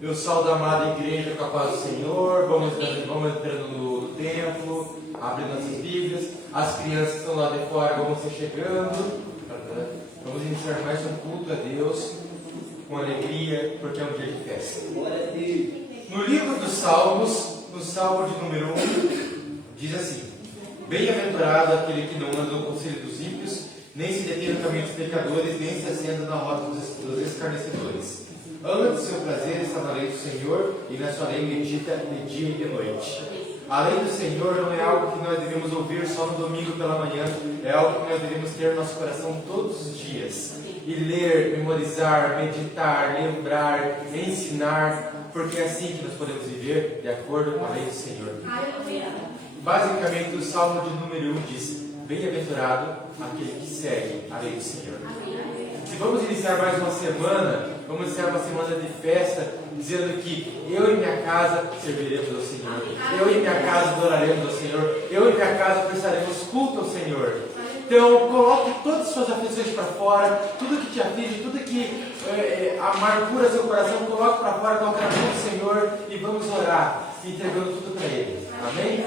Eu saúdo a amada igreja com a paz do Senhor. Vamos entrando no templo, abrindo nossas Bíblias. As crianças que estão lá de fora vão se chegando. Vamos iniciar mais um culto a Deus com alegria, porque é um dia de festa. No livro dos Salmos, no Salmo de número 1, diz assim: Bem-aventurado aquele que não anda no conselho dos ímpios, nem se detém no caminho dos pecadores, nem se assenta na roda dos escarnecedores. Ama do seu prazer está na lei do Senhor, e na sua lei medita de dia e de noite. A lei do Senhor não é algo que nós devemos ouvir só no domingo pela manhã, é algo que nós devemos ter no nosso coração todos os dias. E ler, memorizar, meditar, lembrar, ensinar, porque é assim que nós podemos viver de acordo com a lei do Senhor. Basicamente, o Salmo de número 1 diz: Bem-aventurado aquele que segue a lei do Senhor. Se vamos iniciar mais uma semana, vamos iniciar uma semana de festa, dizendo que eu e minha casa serviremos ao Senhor, eu e minha casa adoraremos ao Senhor, eu e minha casa prestaremos culto ao Senhor. Então, coloque todas as suas aflições para fora, tudo que te aflige, tudo que amargura seu coração, coloque para fora, coloque na mão do Senhor e vamos orar, entregando tudo para Ele. Amém?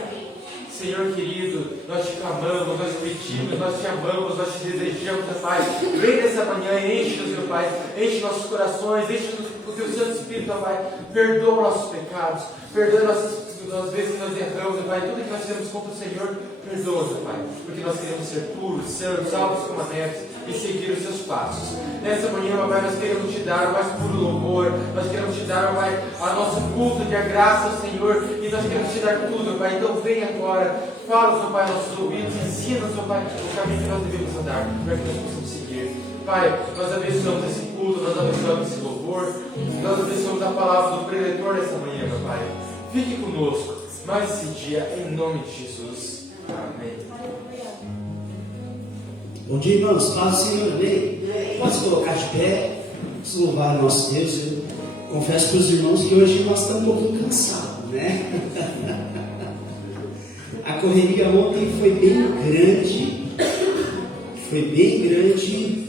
Senhor querido, nós te clamamos, nós te pedimos, nós te amamos, nós te desejamos, meu Pai. Vem nessa manhã, enche-nos, meu Pai, enche nossos corações, enche-nos com o teu Santo Espírito, meu Pai. Perdoa nossos pecados, perdoa as vezes que nós erramos, meu Pai, tudo que nós fizemos contra o Senhor, perdoa, meu Pai, porque nós queremos ser puros, santos, salvos como a neve e seguir os seus passos. Nessa manhã, meu Pai, nós queremos te dar o mais puro louvor, nós queremos te dar, meu Pai, a nosso culto de graça ao Senhor, e nós queremos te dar tudo, meu Pai. Então vem agora, fala, meu Pai, nossos ouvidos, ensina, meu Pai, o caminho que nós devemos andar, para que nós possamos seguir. Pai, nós abençoamos esse culto, nós abençoamos esse louvor, nós abençoamos a palavra do preletor nessa manhã, meu Pai. Fique conosco mais esse dia, em nome de Jesus. Amém. Bom dia, irmãos. Paz do Senhor, amém? Pode se colocar de pé, vamos louvar o nosso Deus. Eu confesso para os irmãos que hoje nós estamos um pouquinho cansados, né? A correria ontem foi bem grande. Foi bem grande.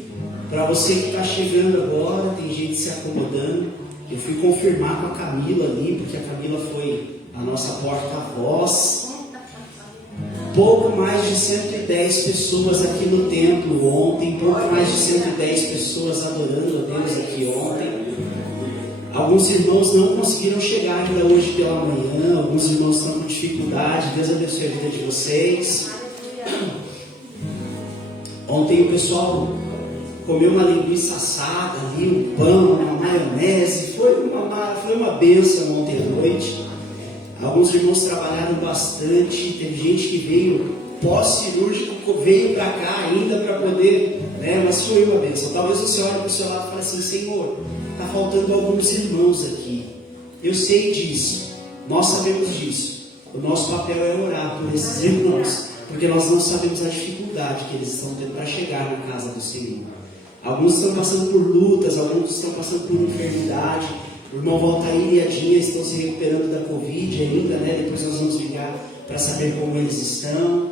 Para você que está chegando agora, tem gente se acomodando. Eu fui confirmar com a Camila ali, porque a Camila foi a nossa porta-voz. Pouco mais de 110 pessoas aqui no templo ontem, pouco mais de 110 pessoas adorando a Deus aqui ontem. Alguns irmãos não conseguiram chegar ainda hoje pela manhã, alguns irmãos estão com dificuldade. Deus abençoe a vida de vocês. Ontem o pessoal comeu uma linguiça assada ali, um pão, uma maionese, foi uma bênção ontem à noite. Alguns irmãos trabalharam bastante, teve gente que veio pós-cirúrgico, veio para cá ainda para poder, né? Mas foi uma bênção. Talvez você olhe para o seu lado e fale assim: Senhor, está faltando alguns irmãos aqui. Eu sei disso, nós sabemos disso. O nosso papel é orar por esses irmãos, porque nós não sabemos a dificuldade que eles estão tendo para chegar na casa do Senhor. Alguns estão passando por lutas, alguns estão passando por enfermidade. O irmão Valtair e a Dinha estão se recuperando da Covid ainda, né? Depois nós vamos ligar para saber como eles estão.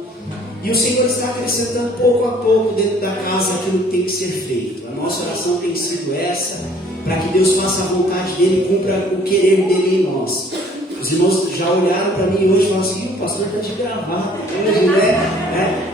E o Senhor está acrescentando pouco a pouco dentro da casa aquilo que tem que ser feito. A nossa oração tem sido essa, para que Deus faça a vontade dEle e cumpra o querer dEle em nós. Os irmãos já olharam para mim hoje e falaram assim: o pastor está de gravata hoje, né?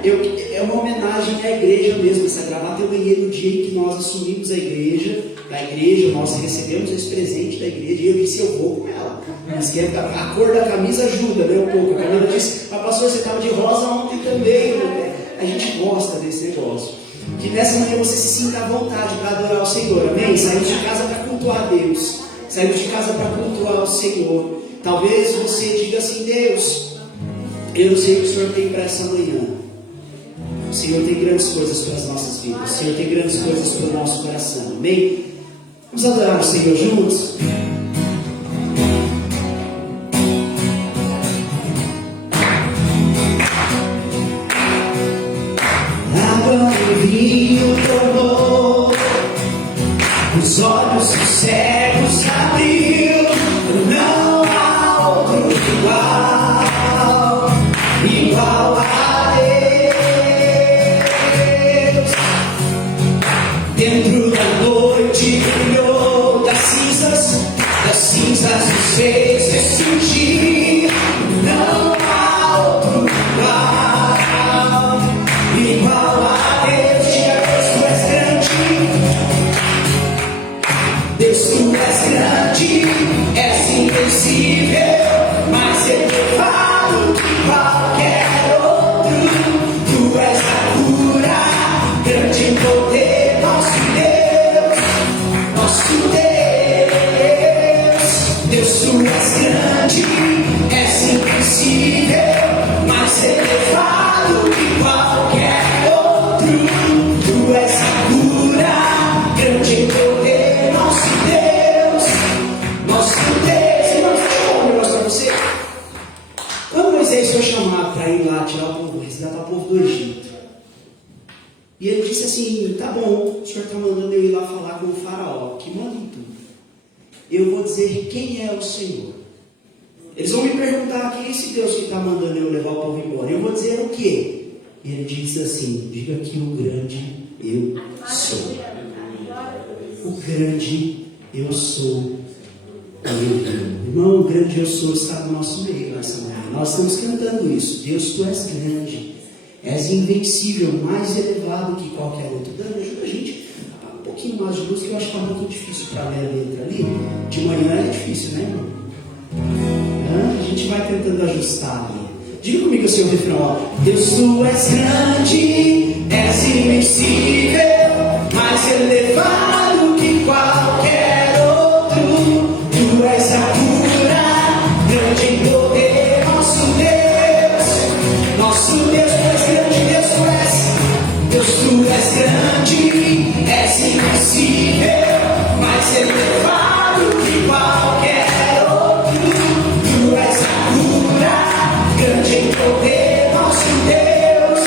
É uma homenagem à igreja mesmo. Essa gravata eu ganhei no dia em que nós assumimos a igreja. Da igreja, nós recebemos esse presente da igreja e eu disse: eu vou com ela. Mas a cor da camisa ajuda, né, um pouco. A Camila disse: mas pastor, você estava de rosa ontem também, né? A gente gosta desse negócio. Que nessa manhã você se sinta à vontade para adorar o Senhor, amém? Saímos de casa para cultuar a Deus, saímos de casa para cultuar o Senhor. Talvez você diga assim: Deus, eu não sei o que o Senhor tem para essa manhã. O Senhor tem grandes coisas para as nossas vidas, o Senhor tem grandes coisas para o nosso coração, amém? Vamos adorar o Senhor juntos? Agora eu vi o teu amor, os olhos dos cegos abriu. Não há outro igual a Deus. Dentro da noite brilhou da tirar o povo, resgatar o povo do Egito. E ele disse assim: tá bom, o senhor está mandando eu ir lá falar com o faraó, que manda em tudo. Eu vou dizer quem é o Senhor. Eles vão me perguntar quem é esse Deus que está mandando eu levar o povo embora. Eu vou dizer o quê? E ele diz assim: diga que o grande eu sou. O grande eu sou. Irmão, o grande eu sou está no nosso meio nessa manhã. Nós estamos cantando isso. Deus, tu és grande, és invencível, mais elevado que qualquer outro. Dani, ajuda a gente um pouquinho mais de luz, que eu acho que está muito difícil para ler a letra ali. De manhã é difícil, né, irmão? A gente vai tentando ajustar ali. Diga comigo assim o refrão, ó. Deus, tu és grande, és invencível, mais elevado que qualquer outro. Tu és a cura, grande em poder, nosso Deus, tu és grande, Deus, tu és grande, és invencível, mais elevado que qualquer outro. Tu és a cura, grande em poder, nosso Deus,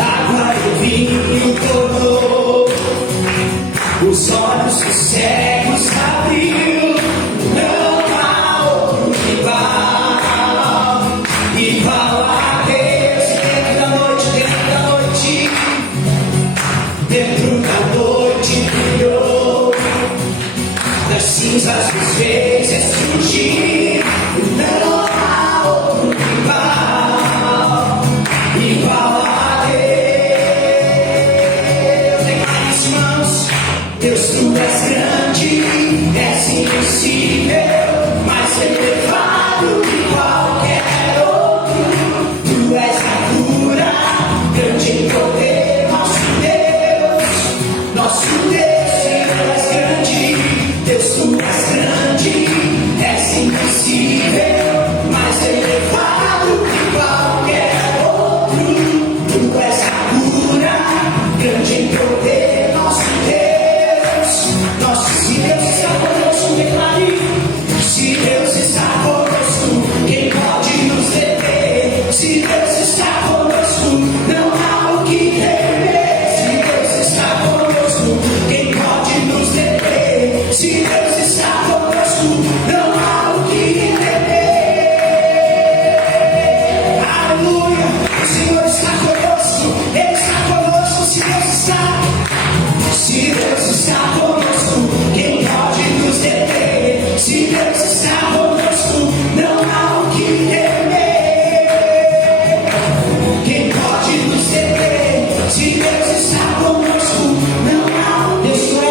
água e vinho tornou, os olhos dos cegos abriu, não há outro igual a Deus. Dentro da noite brilhou, das cinzas dos vezes surgir, não há outro igual a Deus. Declare isso, irmãos. Deus, tu és grande, és invencível, mais elevado que qualquer outro. Tu és a cura, grande em poder, nosso Deus, tu és grande. Deus, tu és grande, és invencível, mais elevado que qualquer outro. Tu és a cura, grande em poder, nosso Deus, se Deus está conosco, declare. Se Deus está conosco, quem pode nos deter? Se Deus está conosco, não há o que temer. Se Deus está conosco, quem pode nos deter? Se Deus está conosco, não há o que temer. Aleluia! O Senhor está conosco, Ele está conosco. Se Deus está conosco, quem pode nos deter? Se Deus está conosco, não há o que temer. Quem pode nos deter? Se Deus está conosco, não há o que temer.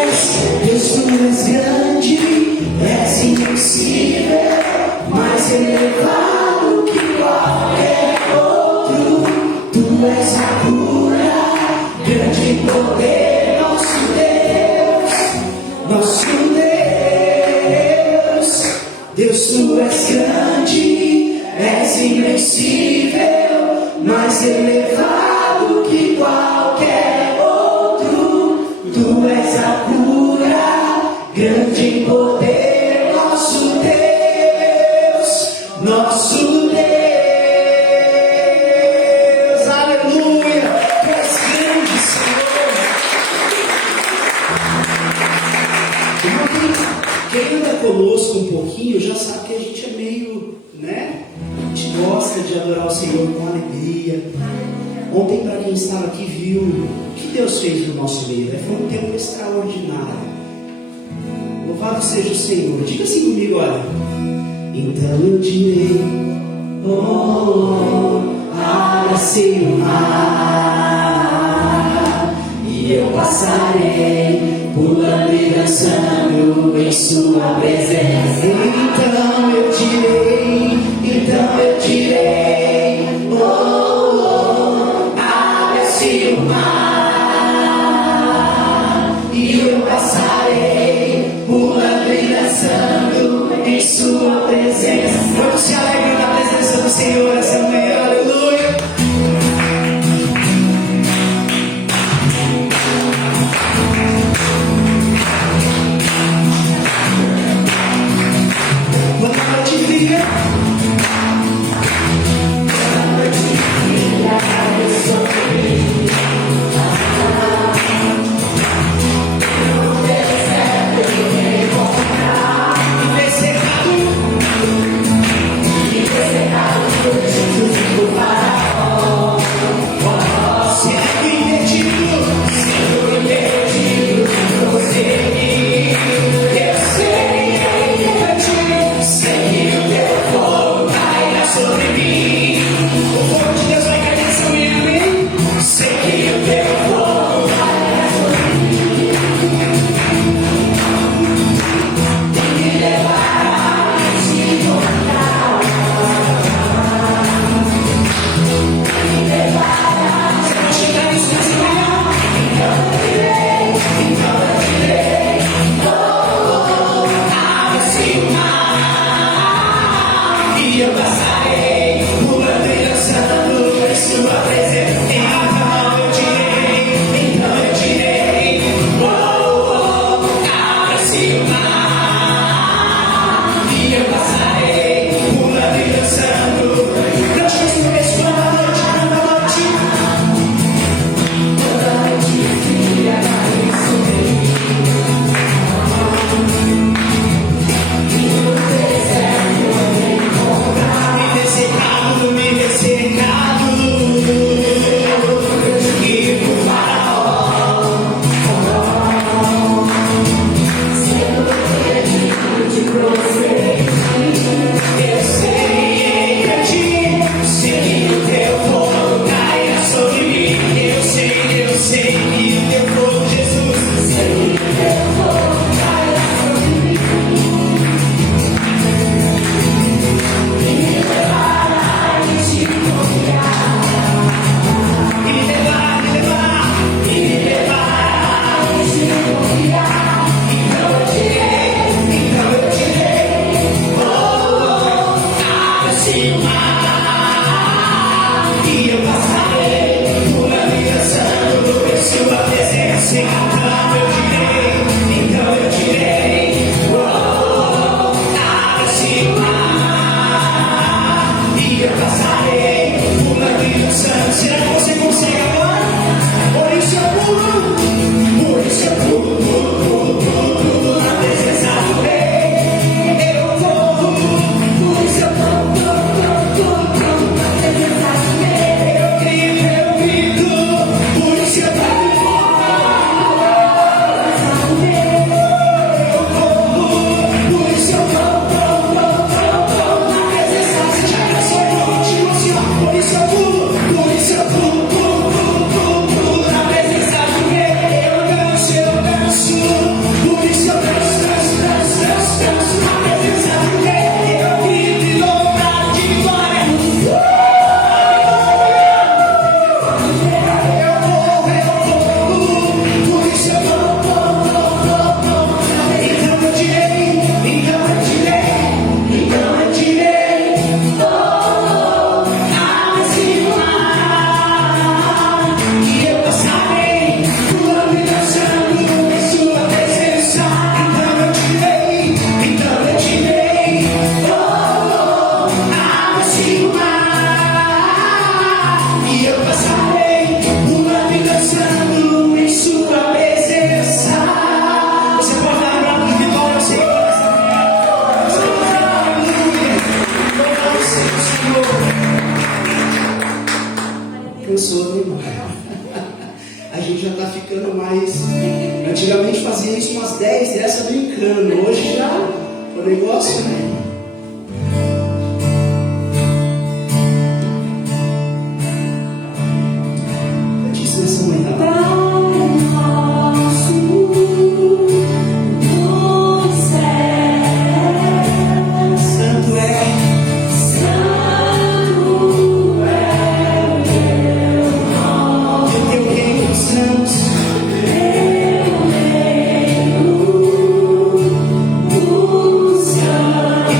Deus, tu és grande, és invencível, mais elevado que qualquer outro. Tu és a cura, grande em poder, nosso Deus. Deus, tu és grande, és invencível, mais elevado que qualquer outro. Tu és a cura, grande em poder, nosso Deus. Aleluia! Tu és grande, Senhor. Quem anda conosco um pouquinho já sabe que a gente é meio, né? A gente gosta de adorar o Senhor com alegria. Ontem, para quem estava aqui, viu o que Deus fez no nosso meio. Foi um tempo extraordinário. Louvado seja o Senhor. Diga assim comigo, olha. Então eu direi, abra-se o mar, e eu passarei, pulando e dançando em sua presença. Então eu direi, abre-se o mar, e eu passarei, pulando e dançando em sua presença. Vamos se alegrar na presença do Senhor essa manhã, aleluia. Boa noite, filha. Cansou, né, irmão? A gente já está ficando mais. Antigamente fazia isso umas 10 dessa brincando. Hoje já o negócio, né? Letícia, essa manhã. Santo é. E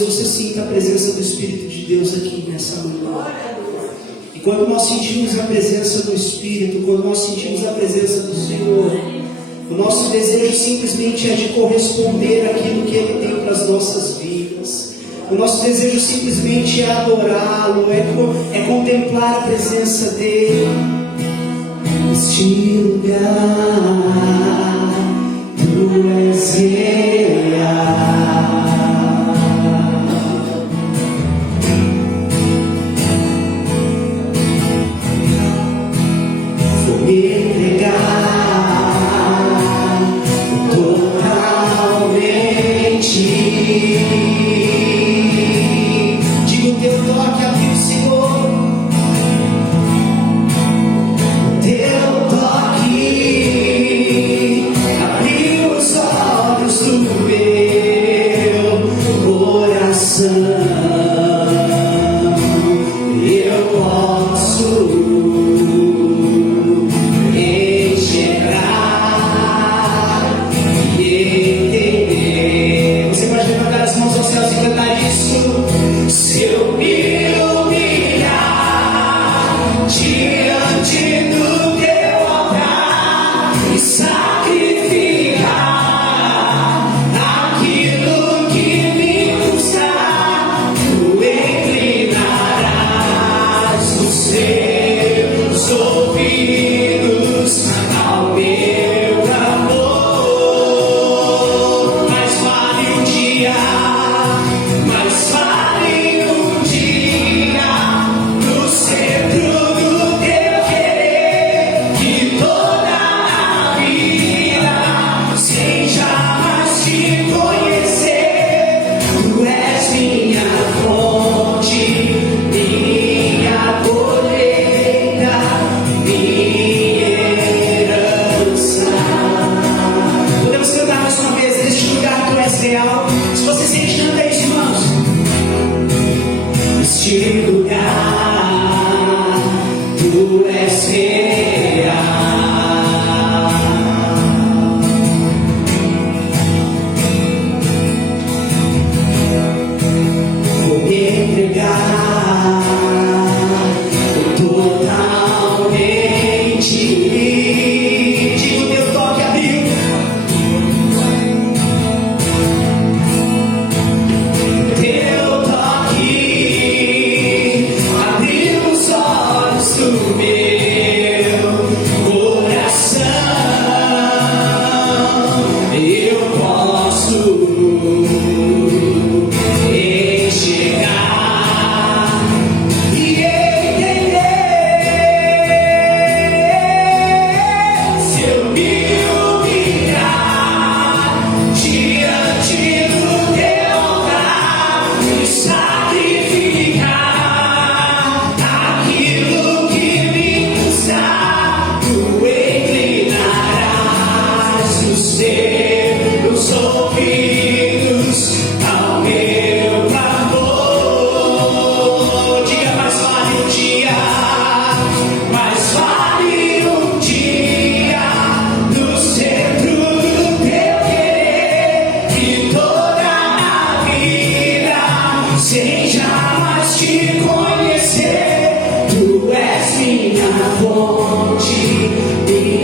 talvez você sinta a presença do Espírito de Deus aqui nessa manhã. E quando nós sentimos a presença do Espírito, quando nós sentimos a presença do Senhor, o nosso desejo simplesmente é de corresponder àquilo que Ele tem para as nossas vidas. O nosso desejo simplesmente é adorá-lo, é contemplar a presença dEle. Este lugar, Tu és real. Vou me entregar totalmente. Diga o teu toque aqui, Senhor.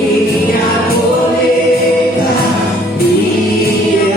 Minha colheita, minha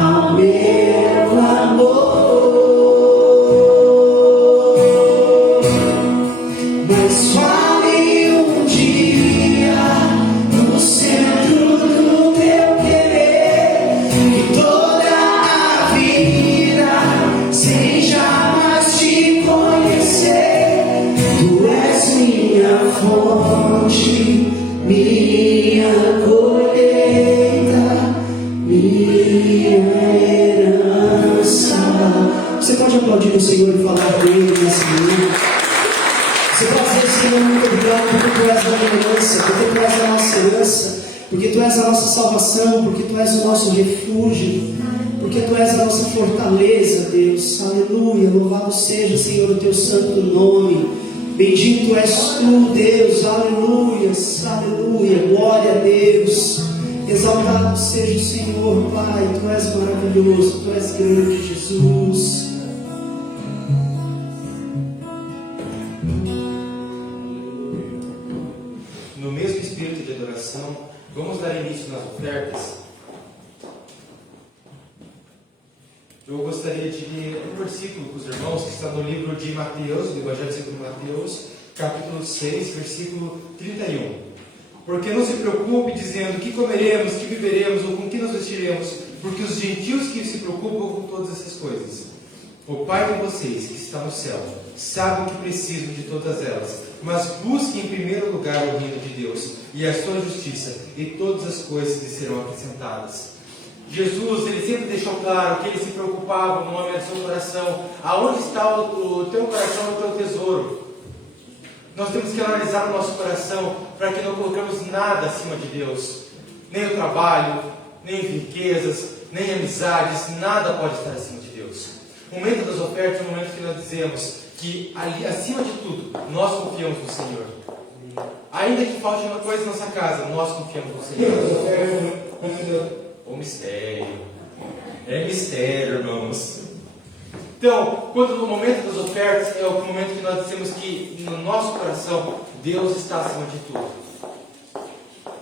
ao meu amor. Mas fale um dia no centro do meu querer, que toda a vida sem jamais te conhecer, tu és minha fonte, minha colheita, minha herança. Você pode aplaudir o Senhor e falar com Ele nesse momento? Você pode dizer, Senhor, muito obrigado, porque Tu és a minha herança, porque Tu és a nossa herança, porque Tu és a nossa salvação, porque Tu és o nosso refúgio, porque Tu és a nossa fortaleza, Deus. Aleluia, louvado seja, Senhor, o Teu santo nome. Bendito és Tu, Deus, aleluia, aleluia, glória a Deus. Exaltado seja o Senhor, Pai, Tu és maravilhoso, Tu és grande, Jesus. No mesmo espírito de adoração, vamos dar início nas ofertas. Eu gostaria de ler um versículo com os irmãos que está no livro de Mateus, do Evangelho segundo Mateus, capítulo 6, versículo 31. Porque não se preocupe dizendo que comeremos, que beberemos ou com que nos vestiremos, porque os gentios que se preocupam com todas essas coisas. O Pai de vocês, que está no céu, sabe o que precisam de todas elas, mas busque em primeiro lugar o reino de Deus e a sua justiça, e todas as coisas lhe serão acrescentadas. Jesus, Ele sempre deixou claro que Ele se preocupava no momento do seu coração. Aonde está o teu coração, o teu tesouro? Nós temos que analisar o nosso coração para que não colocamos nada acima de Deus. Nem o trabalho, nem riquezas, nem amizades, nada pode estar acima de Deus. O momento das ofertas é o momento que nós dizemos que ali, acima de tudo, nós confiamos no Senhor. Ainda que falte uma coisa em nossa casa, nós confiamos no Senhor. O mistério. É mistério, irmãos. Então, quando no momento das ofertas é o momento que nós dizemos que no nosso coração Deus está acima de tudo.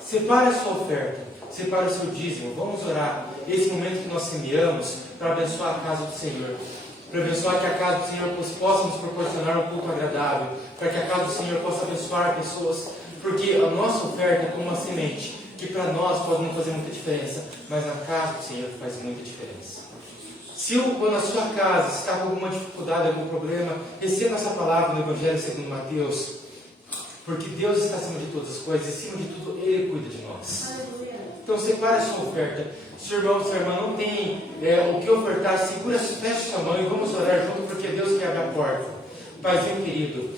Separe a sua oferta, separe o seu dízimo. Vamos orar. Esse momento que nós semeamos para abençoar a casa do Senhor, para abençoar que a casa do Senhor possa nos proporcionar um culto agradável, para que a casa do Senhor possa abençoar pessoas, porque a nossa oferta é como uma semente que para nós pode não fazer muita diferença, mas na casa do Senhor faz muita diferença. Se na sua casa está com alguma dificuldade, algum problema, receba essa palavra no Evangelho segundo Mateus, porque Deus está acima de todas as coisas, e acima de tudo Ele cuida de nós. Então separe a sua oferta. Se o irmão, se a irmã não tem o que ofertar, segura, feche sua mão e vamos orar junto, porque Deus quer abrir a porta. Paizinho querido,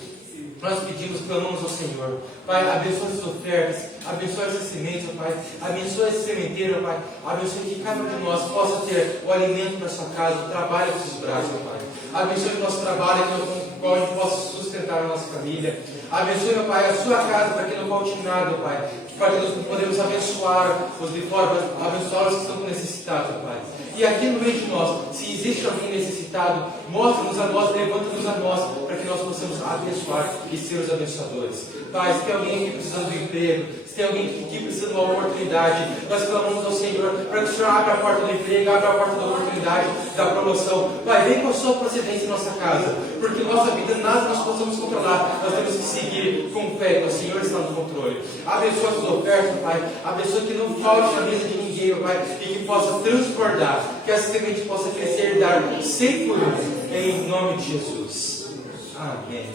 nós pedimos, clamamos ao Senhor. Pai, abençoe essas ofertas, abençoe essas sementes, Pai. Abençoe esse sementeiro, Pai. Abençoe que cada um de nós possa ter o alimento para sua casa, o trabalho para os seus braços, Pai. Abençoe o nosso trabalho, com o qual a gente possa sustentar a nossa família. Abençoe, meu Pai, a sua casa, para que não falte nada, Pai. Para que nós podemos abençoar os de fora, abençoar os que estão necessitados, Pai. E aqui no meio de nós, se existe alguém necessitado, mostra-nos a nós, levanta-nos a nós, para que nós possamos abençoar e ser os abençoadores. Pai, se tem alguém aqui precisando de emprego, se tem alguém aqui precisando de uma oportunidade, nós clamamos ao Senhor para que o Senhor abra a porta do emprego, abra a porta da oportunidade, da promoção. Pai, vem com a sua procedência em nossa casa, porque nossa vida nada nós possamos controlar, nós temos que seguir com fé, que o Senhor está no controle. Abençoa as suas ofertas, Pai, abençoa que não falte na mesa de ninguém, Pai, e que possa transbordar, que essa semente possa crescer e dar 100 por 1, em nome de Jesus. Amém.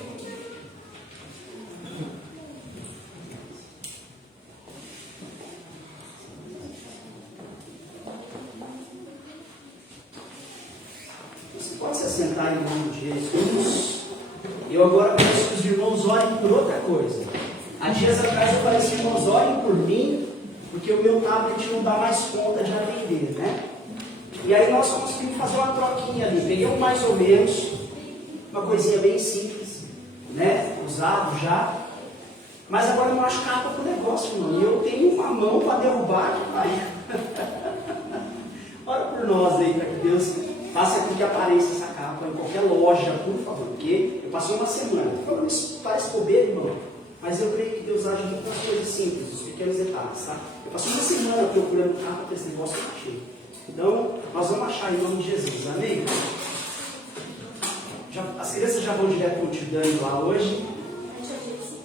Pode se sentar em nome de Jesus. Eu agora peço que os irmãos orem por outra coisa. Há dias atrás eu falei assim, irmãos, orem por mim, porque o meu tablet não dá mais conta de atender, né? E aí nós conseguimos fazer uma troquinha ali. Peguei um mais ou menos, uma coisinha bem simples, né? Usado já. Mas agora eu não acho capa pro negócio, irmão. E eu tenho uma mão para derrubar aqui, pai. Ora por nós aí, para que Deus faça com que apareça essa capa em qualquer loja, por favor. Porque eu passei uma semana. Falando isso parece bobeira, irmão. Mas eu creio que Deus age nas coisas simples, nos pequenos detalhes, tá? Eu passei uma semana procurando capa para esse negócio que eu achei. Então, nós vamos achar em nome de Jesus, amém? As crianças já vão direto para o tio Dani lá hoje.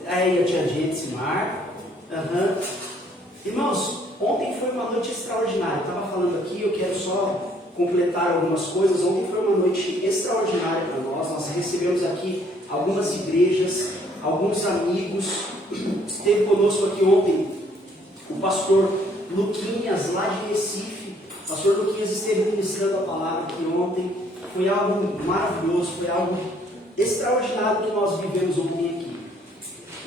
Aí a tia Gente, Mar. Irmãos, ontem foi uma noite extraordinária. Eu estava falando aqui, eu quero só completar algumas coisas. Ontem foi uma noite extraordinária para nós. Nós recebemos aqui algumas igrejas, alguns amigos. Esteve conosco aqui ontem o pastor Luquinhas, lá de Recife. O pastor Luquinhas esteve ministrando a palavra aqui ontem. Foi algo maravilhoso, foi algo extraordinário que nós vivemos ontem aqui.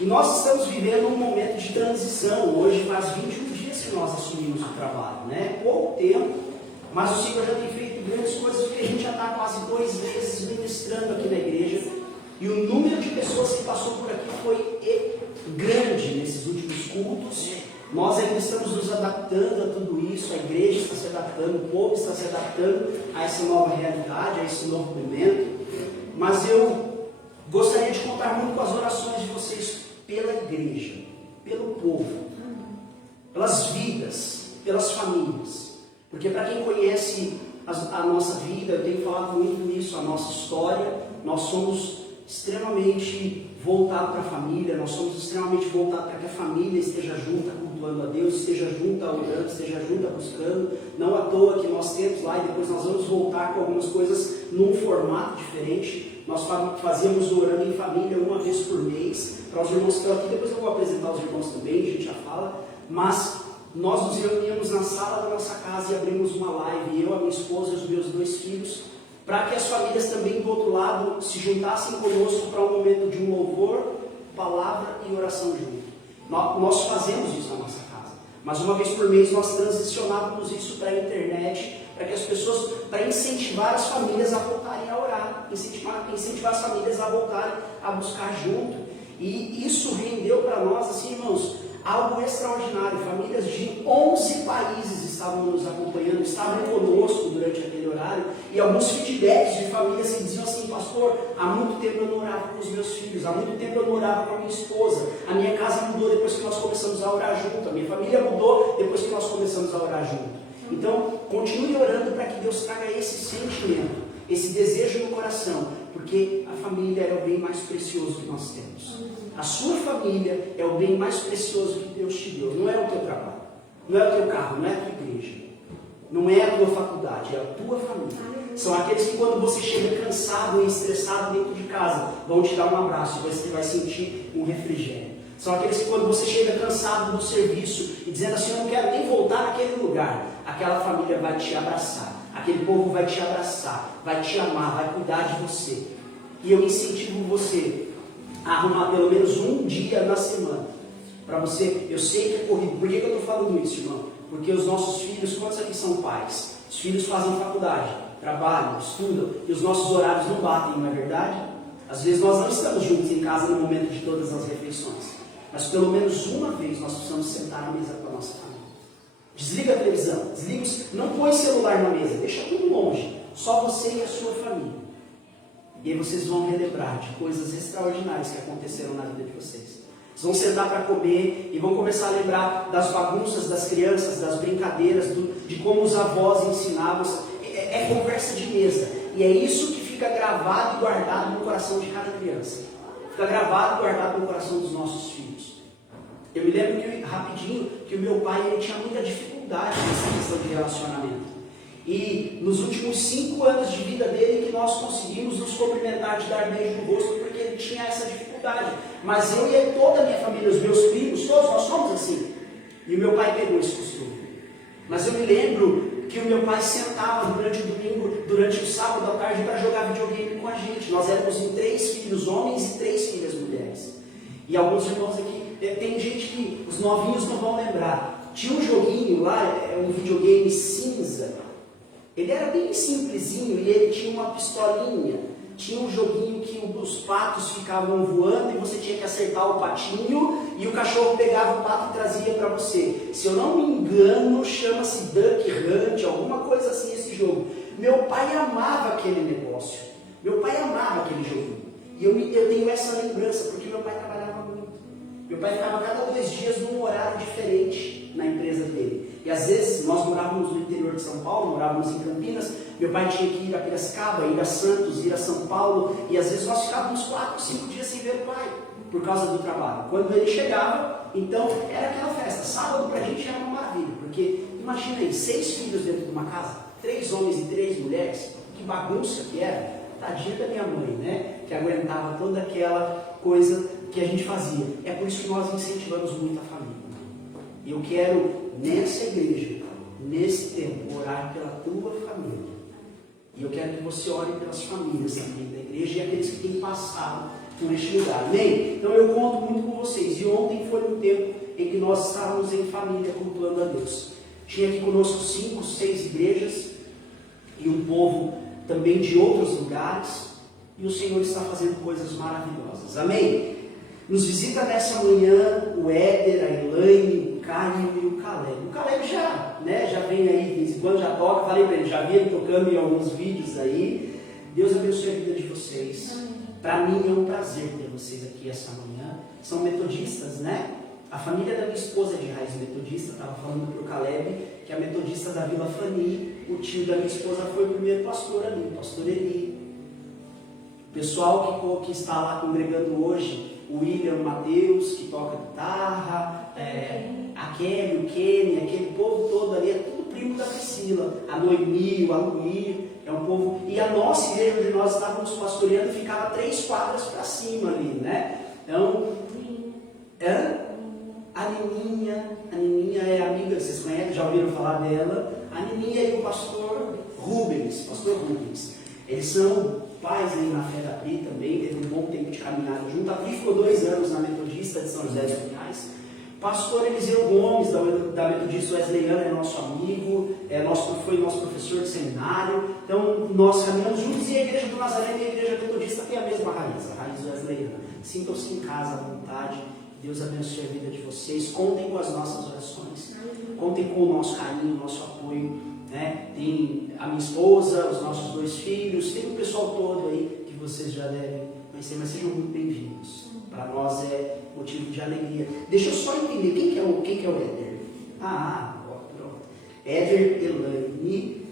E nós estamos vivendo um momento de transição. Hoje faz 21 dias que nós assumimos o trabalho, né? Pouco tempo, mas o Senhor já tem feito grandes coisas, porque a gente já está quase 2 meses ministrando aqui na igreja. E o número de pessoas que passou por aqui foi grande nesses últimos cultos. Nós ainda estamos nos adaptando a tudo isso, a igreja está se adaptando, o povo está se adaptando a essa nova realidade, a esse novo momento. Mas eu gostaria de contar muito com as orações de vocês pela igreja, pelo povo, pelas vidas, pelas famílias. Porque para quem conhece a nossa vida, eu tenho falado muito nisso, a nossa história, nós somos extremamente voltados para a família, nós somos extremamente voltados para que a família esteja junta, cultuando a Deus, esteja junta orando, esteja junta buscando. Não à toa que nós temos lá e depois nós vamos voltar com algumas coisas num formato diferente. Nós fazíamos o orando em família uma vez por mês, para os irmãos que estão aqui, depois eu vou apresentar os irmãos também, a gente já fala, mas nós nos reuníamos na sala da nossa casa e abrimos uma live, eu, a minha esposa e os meus 2 filhos, para que as famílias também do outro lado se juntassem conosco para um momento de um louvor, palavra e oração junto. Nós fazemos isso na nossa casa, mas uma vez por mês nós transicionávamos isso para a internet, para que as pessoas, para incentivar as famílias a voltarem a orar, incentivar as famílias a voltarem a buscar junto. E isso rendeu para nós, assim, irmãos, algo extraordinário. Famílias de 11 países estavam nos acompanhando, estavam conosco durante aquele horário, e alguns feedbacks de famílias que diziam assim: pastor, há muito tempo eu não orava com os meus filhos, há muito tempo eu não orava com a minha esposa, a minha casa mudou depois que nós começamos a orar junto, a minha família mudou depois que nós começamos a orar junto. Então, continue orando para que Deus traga esse sentimento, esse desejo no coração, porque a família é o bem mais precioso que nós temos. A sua família é o bem mais precioso que Deus te deu. Não é o teu trabalho, não é o teu carro, não é a tua igreja, não é a tua faculdade, é a tua família. São aqueles que quando você chega cansado e estressado dentro de casa, vão te dar um abraço e você vai sentir um refrigério. São aqueles que quando você chega cansado do serviço e dizendo assim: eu não quero nem voltar naquele lugar, aquela família vai te abraçar, aquele povo vai te abraçar, vai te amar, vai cuidar de você. E eu incentivo você a arrumar pelo menos um dia na semana para você. Eu sei que é corrido. Por que eu estou falando isso, irmão? Porque os nossos filhos, quantos aqui são pais? Os filhos fazem faculdade, trabalham, estudam, e os nossos horários não batem, não é verdade? Às vezes nós não estamos juntos em casa no momento de todas as refeições, mas pelo menos uma vez nós precisamos sentar na mesa com a nossa família. Desliga a televisão, não põe celular na mesa, deixa tudo longe, só você e a sua família. E aí vocês vão relembrar de coisas extraordinárias que aconteceram na vida de vocês. Vocês vão sentar para comer e vão começar a lembrar das bagunças das crianças, das brincadeiras, de como os avós ensinavam. É conversa de mesa. E é isso que fica gravado e guardado no coração de cada criança. Fica gravado e guardado no coração dos nossos filhos. Eu me lembro rapidinho que o meu pai ele tinha muita dificuldade nessa questão de relacionamento. E nos últimos 5 anos de vida dele que nós conseguimos nos cumprimentar de dar beijo no rosto, porque ele tinha essa dificuldade. Mas eu e toda a minha família, os meus primos, todos nós somos assim. E o meu pai pegou esse costume. Mas eu me lembro que o meu pai sentava durante o domingo, durante o sábado à tarde para jogar videogame com a gente. Nós éramos em 3 filhos homens e 3 filhas mulheres. E alguns irmãos aqui, tem gente que os novinhos não vão lembrar. Tinha um joguinho lá, um videogame cinza. Ele era bem simplesinho e ele tinha uma pistolinha. Tinha um joguinho que os patos ficavam voando e você tinha que acertar o patinho e o cachorro pegava o pato e trazia para você. Se eu não me engano, chama-se Duck Hunt, alguma coisa assim esse jogo. Meu pai amava aquele negócio. Meu pai amava aquele joguinho. E eu tenho essa lembrança porque meu pai trabalhava muito. Meu pai ficava cada 2 dias num horário diferente na empresa dele. E às vezes nós morávamos no interior de São Paulo, morávamos em Campinas, meu pai tinha que ir a Piracicaba, ir a Santos, ir a São Paulo, e às vezes nós ficávamos 4, 5 dias sem ver o pai, por causa do trabalho. Quando ele chegava, então era aquela festa. Sábado pra gente era uma maravilha, porque imagina aí, 6 filhos dentro de uma casa, 3 homens e 3 mulheres, que bagunça que era. Tadinha da minha mãe, né? Que aguentava toda aquela coisa que a gente fazia. É por isso que nós incentivamos muito a família. E eu quero, nessa igreja, nesse tempo, orar pela tua família. E eu quero que você ore pelas famílias também da igreja e aqueles que têm passado por este lugar. Amém? Então eu conto muito com vocês. E ontem foi um tempo em que nós estávamos em família cultuando a Deus. Tinha aqui conosco 5, 6 igrejas e um povo também de outros lugares, e o Senhor está fazendo coisas maravilhosas. Amém? Nos visita nessa manhã o Éder, a Elaine, o Caio e o Caleb. O Caleb já vem aí de vez em quando, já toca. Falei para ele, já vi ele tocando em alguns vídeos aí. Deus abençoe a vida de vocês. Para mim é um prazer ter vocês aqui essa manhã. São metodistas, né? A família da minha esposa é de raiz metodista. Estava falando para o Caleb que a metodista da Vila Fani, o tio da minha esposa foi o primeiro pastor ali, o pastor Eli. O pessoal que está lá congregando hoje, o William, o Mateus, que toca guitarra, a Kelly, o Kenny, aquele povo todo ali, é tudo primo da Priscila. A Noemi, o Aluir, é um povo. E a nossa igreja onde nós estávamos pastoreando ficava 3 quadras para cima ali, né? Então, a Nininha é amiga, vocês conhecem, já ouviram falar dela? A Nininha e o pastor Rubens. Eles são pais aí na fé da Pri também, teve um bom tempo de caminhada junto. A Pri ficou 2 anos na Metodista de São José dos Pinhais. Pastor Eliseu Gomes, da Metodista Wesleyana, é nosso amigo, foi nosso professor de seminário. Então, nós caminhamos juntos e a Igreja do Nazareno e a Igreja Metodista tem a mesma raiz, a raiz wesleyana. Sintam-se em casa à vontade. Deus abençoe a vida de vocês. Contem com as nossas orações. Contem com o nosso carinho, o nosso apoio. Né? Tem a minha esposa, os nossos 2 filhos, tem o pessoal todo aí que vocês já devem conhecer, mas sejam muito bem-vindos. Para nós é motivo de alegria. Deixa eu só entender quem que é o Éder. Pronto. Éder, Elaine,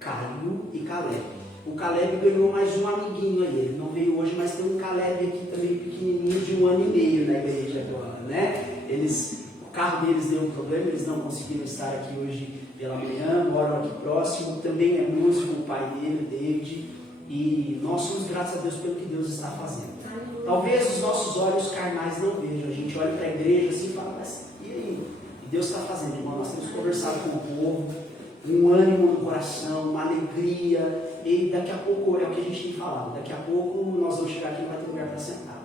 Caio e Caleb. O Caleb ganhou mais um amiguinho aí. Ele não veio hoje, mas tem um Caleb aqui também pequenininho de 1 ano e meio na igreja agora, né? O carro deles deu um problema, eles não conseguiram estar aqui hoje pela manhã, moram aqui próximo. Também é músico, o pai dele, David. E nós somos gratos a Deus pelo que Deus está fazendo. Talvez os nossos olhos carnais não vejam. A gente olha para a igreja assim e fala, mas e aí? E Deus está fazendo, irmão. Nós temos conversado com o povo, um ânimo no coração, uma alegria. E daqui a pouco, é o que a gente tem falado, daqui a pouco nós vamos chegar aqui e vai ter lugar para sentar.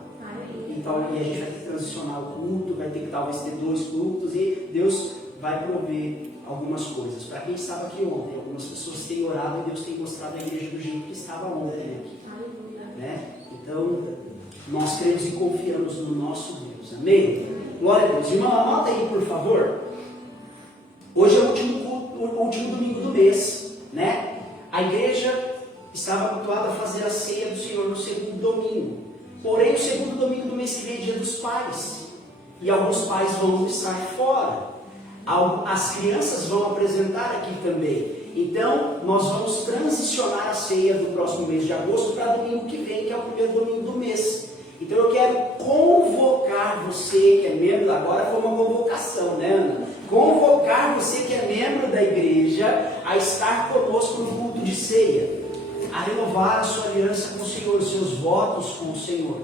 Então, e a gente vai ter que transicionar o culto, vai ter que talvez ter 2 cultos e Deus vai prover algumas coisas. Para quem estava aqui ontem, algumas pessoas têm orado e Deus tem mostrado a igreja do jeito que estava ontem aqui. Né? Então, nós cremos e confiamos no nosso Deus. Amém? Glória a Deus. Irmão, anota aí, por favor. Hoje é o último domingo do mês, né? A igreja estava habituada a fazer a ceia do Senhor no 2º domingo. Porém, o 2º domingo do mês que vem é dia dos pais. E alguns pais vão estar fora. As crianças vão apresentar aqui também. Então, nós vamos transicionar a ceia do próximo mês de agosto para domingo que vem, que é o 1º domingo do mês. Então, eu quero convocar você que é membro, agora foi uma convocação, né, Ana? Convocar você que é membro da igreja a estar conosco no culto de ceia, a renovar a sua aliança com o Senhor, os seus votos com o Senhor,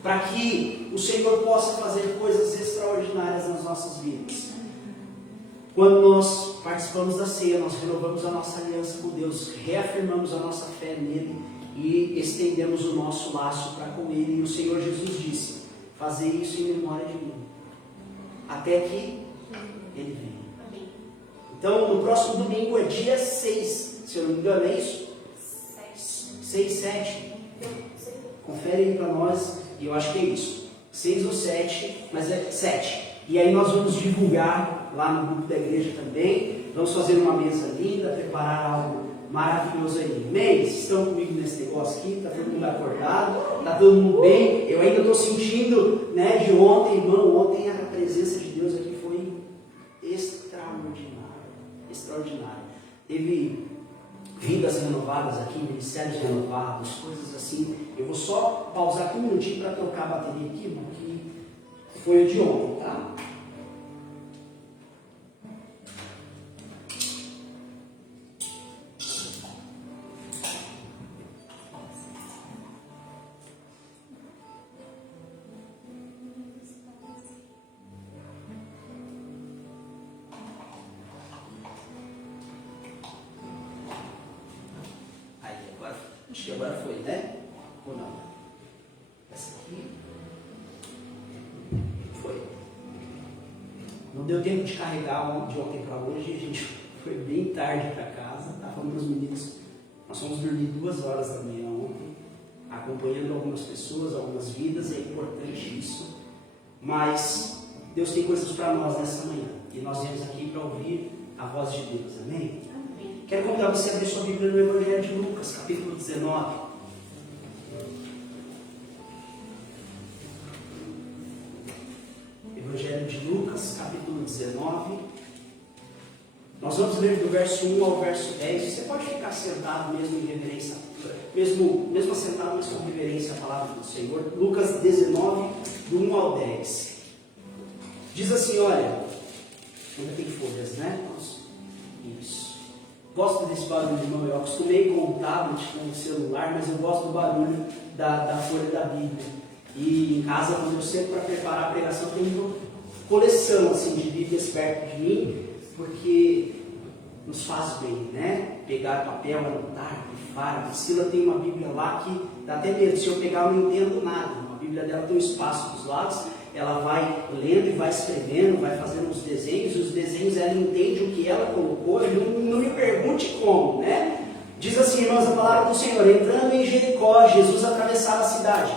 para que o Senhor possa fazer coisas extraordinárias nas nossas vidas. Quando nós participamos da ceia, nós renovamos a nossa aliança com Deus, reafirmamos a nossa fé nele e estendemos o nosso laço para com ele. E o Senhor Jesus disse, fazer isso em memória de mim, até que ele vem. Então, no próximo domingo é dia 6, se eu não me engano, é isso? 6, 7. Confere aí para nós, e eu acho que é isso. 6 ou 7, mas é 7. E aí nós vamos divulgar lá no grupo da igreja também. Vamos fazer uma mesa linda, preparar algo maravilhoso aí. Amém? Vocês estão comigo nesse negócio aqui? Está todo mundo acordado? Está todo mundo bem? Eu ainda estou sentindo, de ontem, irmão. Ontem a presença de Deus aqui foi extraordinária. extraordinária. Teve vidas renovadas aqui, ministérios renovados, coisas assim. Eu vou só pausar aqui um minutinho para trocar a bateria aqui, porque foi o de ontem, tá? Acho que agora foi, né? Ou não? Essa aqui. Foi. Não deu tempo de carregar de ontem para hoje. A gente foi bem tarde para casa. Estava falando para os meninos. Nós fomos dormir 2 horas da manhã ontem, acompanhando algumas pessoas, algumas vidas. É importante isso. Mas Deus tem coisas para nós nessa manhã. E nós viemos aqui para ouvir a voz de Deus. Amém? Quero convidar você a abrir sua Bíblia no Evangelho de Lucas, capítulo 19. Evangelho de Lucas, capítulo 19. Nós vamos ler do verso 1 ao verso 10. Você pode ficar sentado mesmo em reverência, mesmo assentado, mas com reverência à palavra do Senhor. Lucas 19, do 1 ao 10. Diz assim, olha, ainda tem folhas, né? Isso. Gosto desse barulho, irmão. Eu acostumei com o tablet, com o celular, mas eu gosto do barulho da folha da Bíblia. E em casa, quando eu sento para preparar a pregação, eu tenho uma coleção assim, de Bíblias perto de mim, porque nos faz bem, né? Pegar papel, anotar, grifar. A Priscila tem uma Bíblia lá que dá até medo. Se eu pegar, eu não entendo nada. A Bíblia dela tem um espaço dos lados. Ela vai lendo e vai escrevendo, vai fazendo os desenhos, e os desenhos ela entende o que ela colocou, não me pergunte como, né? Diz assim, irmãos, a palavra do Senhor: entrando em Jericó, Jesus atravessava a cidade.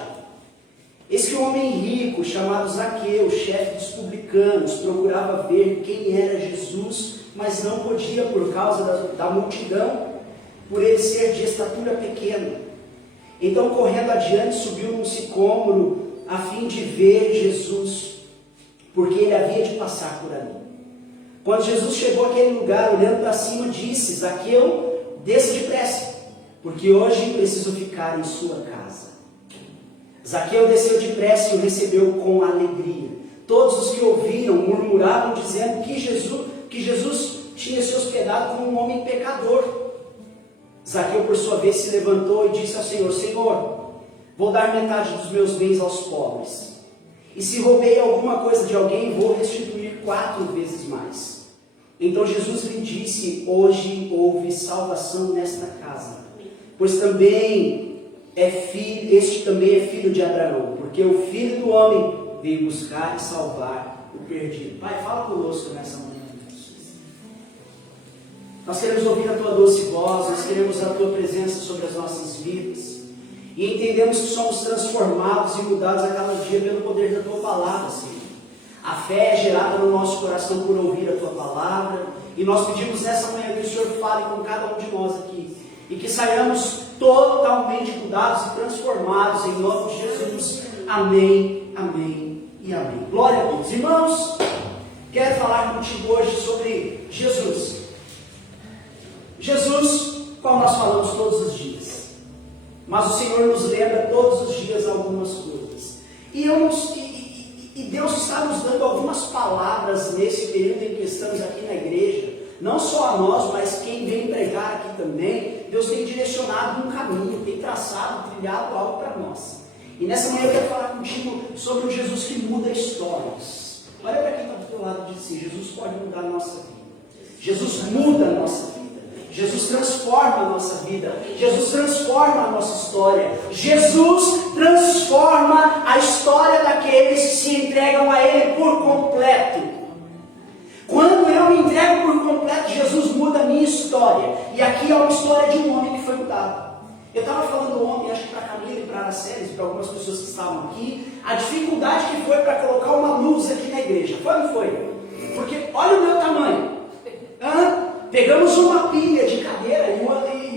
Eis que um homem rico, chamado Zaqueu, chefe dos publicanos, procurava ver quem era Jesus, mas não podia por causa da multidão, por ele ser de estatura pequena. Então, correndo adiante, subiu num sicômoro, a fim de ver Jesus, porque ele havia de passar por ali. Quando Jesus chegou àquele lugar, olhando para cima, disse: Zaqueu, desça depressa, porque hoje preciso ficar em sua casa. Zaqueu desceu depressa e o recebeu com alegria. Todos os que ouviram murmuravam, dizendo que Jesus tinha se hospedado com um homem pecador. Zaqueu, por sua vez, se levantou e disse ao Senhor: Senhor, vou dar metade dos meus bens aos pobres. E se roubei alguma coisa de alguém, vou restituir 4 vezes mais. Então Jesus lhe disse: hoje houve salvação nesta casa, pois este também é filho de Abraão, porque o Filho do Homem veio buscar e salvar o perdido. Pai, fala conosco nessa manhã. Nós queremos ouvir a Tua doce voz, nós queremos a Tua presença sobre as nossas vidas. E entendemos que somos transformados e mudados a cada dia pelo poder da Tua palavra, Senhor. A fé é gerada no nosso coração por ouvir a Tua palavra. E nós pedimos nessa manhã que o Senhor fale com cada um de nós aqui. E que saiamos totalmente mudados e transformados em nome de Jesus. Amém, amém e amém. Glória a Deus. Irmãos, quero falar contigo hoje sobre Jesus. Jesus, qual nós falamos todos os dias. Mas o Senhor nos lembra todos os dias algumas coisas. E Deus está nos dando algumas palavras nesse período em que estamos aqui na igreja. Não só a nós, mas quem vem pregar aqui também. Deus tem direcionado um caminho, tem traçado, trilhado algo para nós. E nessa manhã eu quero falar contigo sobre o Jesus que muda histórias. Olha para quem está do teu lado e diz assim: Jesus pode mudar a nossa vida. Jesus muda a nossa vida. Jesus transforma a nossa vida. Jesus transforma a nossa história. Jesus transforma a história daqueles que se entregam a Ele por completo. Quando eu me entrego por completo, Jesus muda a minha história. E aqui é uma história de um homem que foi mudado. Eu estava falando ontem, acho que para a Camila e para a Araceli, para algumas pessoas que estavam aqui, a dificuldade que foi para colocar uma luz aqui na igreja. Foi ou não foi? Porque olha o meu tamanho. Pegamos uma pilha de cadeira e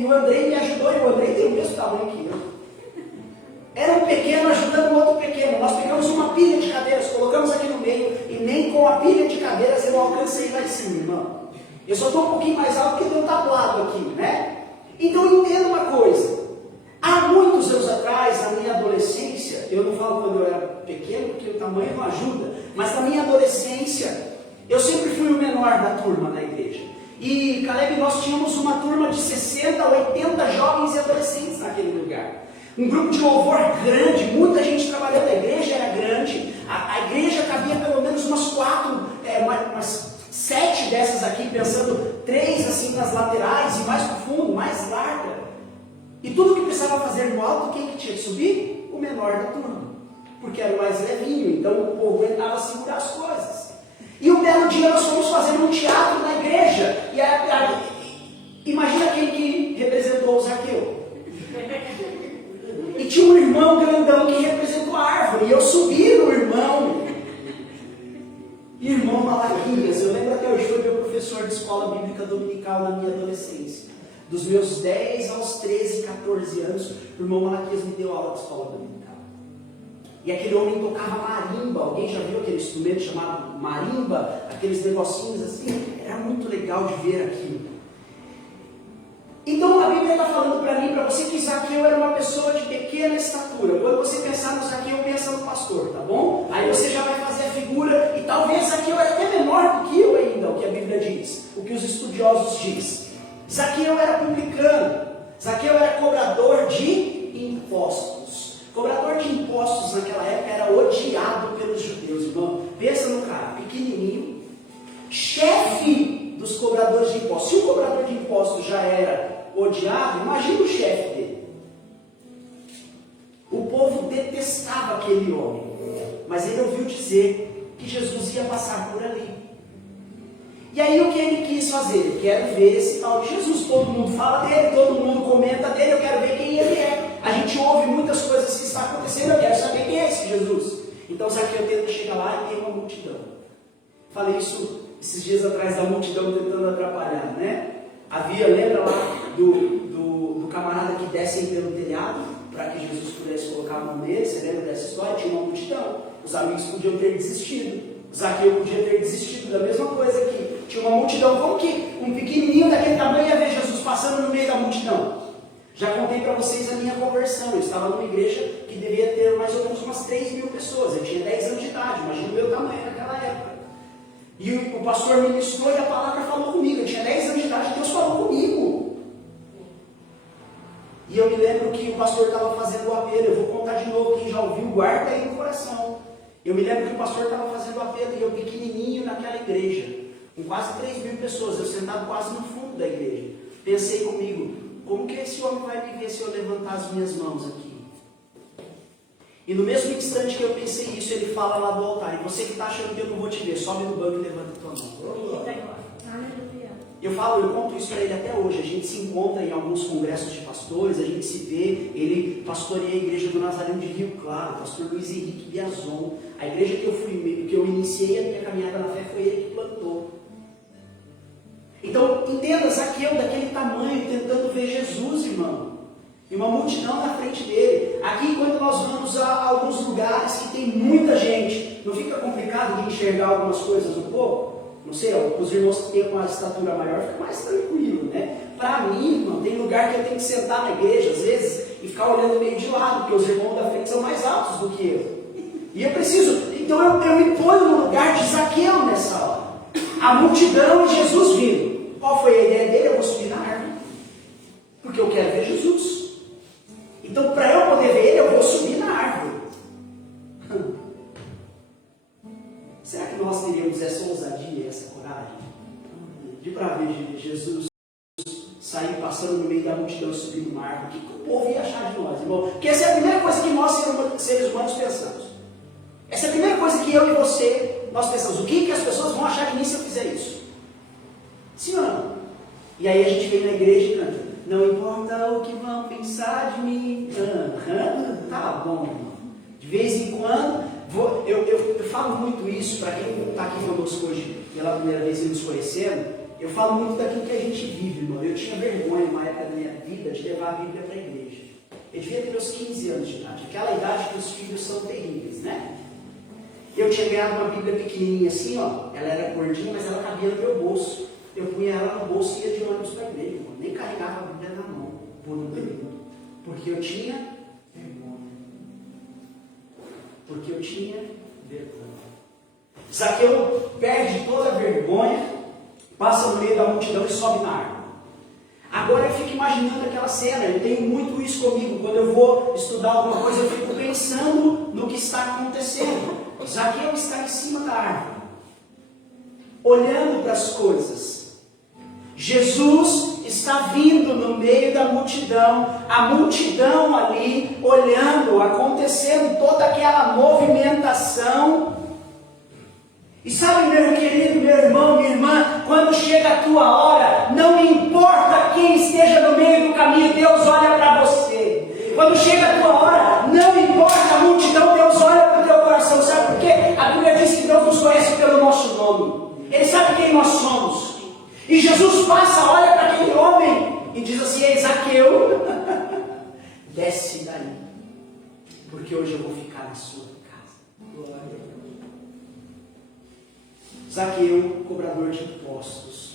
o Andrei me ajudou, e o Andrei tem o mesmo tamanho que eu. Era um pequeno ajudando o outro pequeno. Nós pegamos uma pilha de cadeiras, colocamos aqui no meio, e nem com a pilha de cadeiras eu alcancei lá em cima, irmão. Eu só estou um pouquinho mais alto porque tem um tablado aqui, né? Então entenda uma coisa. Há muitos anos atrás, na minha adolescência, eu não falo quando eu era pequeno, porque o tamanho não ajuda, mas na minha adolescência, eu sempre fui o menor da turma na igreja. E, Caleb, nós tínhamos uma turma de 60 a 80 jovens e adolescentes naquele lugar. Um grupo de louvor grande, muita gente trabalhando, a igreja era grande, a igreja cabia pelo menos umas 7 dessas aqui, pensando 3 assim nas laterais e mais pro fundo, mais larga. E tudo que precisava fazer no alto, quem que tinha que subir? O menor da turma, porque era o mais levinho, então o povo aguentava segurar as coisas. E um belo dia nós fomos fazer um teatro na igreja, e imagina quem que representou o Zaqueu. E tinha um irmão grandão que representou a árvore, e eu subi no irmão Malaquias. Eu lembro até hoje, foi meu professor de escola bíblica dominical na minha adolescência. Dos meus 10 aos 13, 14 anos, o irmão Malaquias me deu aula de escola dominical. E aquele homem tocava marimba. Alguém já viu aquele instrumento chamado marimba? Aqueles negocinhos assim. Era muito legal de ver aquilo. Então a Bíblia está falando para mim, para você, que Zaqueu era uma pessoa de pequena estatura. Quando você pensar no Zaqueu, pensa no pastor, tá bom? Aí você já vai fazer a figura, e talvez Zaqueu era até menor do que eu ainda, o que a Bíblia diz, o que os estudiosos dizem. Zaqueu era publicano, Zaqueu era cobrador de impostos. Cobrador de impostos naquela época era odiado pelos judeus, irmão. Pensa no cara, pequenininho, chefe dos cobradores de impostos. Se o cobrador de impostos já era odiado, imagina o chefe dele. O povo detestava aquele homem, mas ele ouviu dizer que Jesus ia passar por ali. E aí o que ele quis fazer? Eu quero ver esse tal de Jesus. Todo mundo fala dele, todo mundo comenta dele, eu quero ver quem ele é. A gente ouve muitas coisas que estão acontecendo, eu quero saber quem é esse Jesus. Então Zaqueu tenta chegar lá e tem uma multidão. Falei isso esses dias atrás, da multidão tentando atrapalhar, né? Havia, lembra lá do camarada que desce pelo telhado para que Jesus pudesse colocar a mão nele? Você lembra dessa história? Tinha uma multidão. Os amigos podiam ter desistido. Zaqueu podia ter desistido da mesma coisa aqui. Tinha uma multidão. Como que um pequenininho daquele tamanho ia ver Jesus passando no meio da multidão? Já contei para vocês a minha conversão. Eu estava numa igreja que devia ter mais ou menos umas 3.000 pessoas. Eu tinha 10 anos de idade. Imagina o meu tamanho naquela época. E o pastor ministrou e a palavra falou comigo. Eu tinha 10 anos de idade, Deus falou comigo. E eu me lembro que o pastor estava fazendo o apelo. Eu vou contar de novo, quem já ouviu, guarda aí no coração. Eu me lembro que o pastor estava fazendo o apelo e eu pequenininho naquela igreja, com quase 3.000 pessoas, eu sentado quase no fundo da igreja. Pensei comigo, como que esse homem vai me ver se eu levantar as minhas mãos aqui? E no mesmo instante que eu pensei isso, ele fala lá do altar: e você que está achando que eu não vou te ver, sobe no banco e levanta a tua mão. Eu conto isso para ele até hoje. A gente se encontra em alguns congressos de pastores, a gente se vê. Ele pastoreia a igreja do Nazareno de Rio Claro, pastor Luiz Henrique Biazon. A igreja que eu iniciei a minha caminhada na fé foi ele que plantou. Então, entenda, Zaqueu daquele tamanho, tentando ver Jesus, irmão. E uma multidão na frente dele. Aqui, quando nós vamos a alguns lugares que tem muita gente, não fica complicado de enxergar algumas coisas um pouco? Não sei, os irmãos que têm uma estatura maior fica mais tranquilo, né? Para mim, irmão, tem lugar que eu tenho que sentar na igreja, às vezes, e ficar olhando meio de lado, porque os irmãos da frente são mais altos do que eu. E eu preciso, então eu me ponho no lugar de Zaqueu nessa hora. A multidão e Jesus vindo. Qual foi a ideia dele? Eu vou subir na árvore, porque eu quero ver Jesus. Então, para eu poder ver ele, eu vou subir na árvore. Será que nós teríamos essa ousadia, essa coragem? De para ver Jesus sair passando no meio da multidão e subir numa árvore? O que o povo ia achar de nós, irmão? Porque essa é a primeira coisa que nós, seres humanos, pensamos. Essa é a primeira coisa que eu e você, nós pensamos. O que as pessoas vão achar de mim se eu fizer isso? Sim ou não? E aí a gente vem na igreja e canta: não importa o que vão pensar de mim. Tá bom, irmão. De vez em quando, eu falo muito isso para quem está aqui conosco hoje pela primeira vez nos conhecendo. Eu falo muito daquilo que a gente vive, irmão. Eu tinha vergonha, numa época da minha vida, de levar a Bíblia para a igreja. Eu devia ter meus 15 anos de idade, aquela idade que os filhos são terríveis, né? Eu tinha ganhado uma Bíblia pequenininha assim, ó. Ela era gordinha, mas ela cabia no meu bolso. eu punha ela no bolso e ia de ônibus para a igreja, nem carregava a Bíblia na mão, por um período, porque eu tinha vergonha. Porque eu tinha vergonha. Zaqueu perde toda a vergonha, passa no meio da multidão e sobe na árvore. Agora eu fico imaginando aquela cena, eu tenho muito isso comigo, quando eu vou estudar alguma coisa, eu fico pensando no que está acontecendo. Zaqueu está em cima da árvore, olhando para as coisas. Jesus está vindo no meio da multidão, a multidão ali, olhando, acontecendo toda aquela movimentação. E sabe, meu querido, meu irmão, minha irmã, quando chega a tua hora, não importa quem esteja no meio do caminho, Deus olha para você. Quando chega a tua hora, não importa a multidão, Deus olha para o teu coração. Sabe por quê? A Bíblia diz que Deus nos conhece pelo nosso nome. Ele sabe quem nós somos. E Jesus passa, olha para aquele homem e diz assim: ei, Zaqueu, desce daí, porque hoje eu vou ficar na sua casa. Glória a Deus. Zaqueu, cobrador de impostos.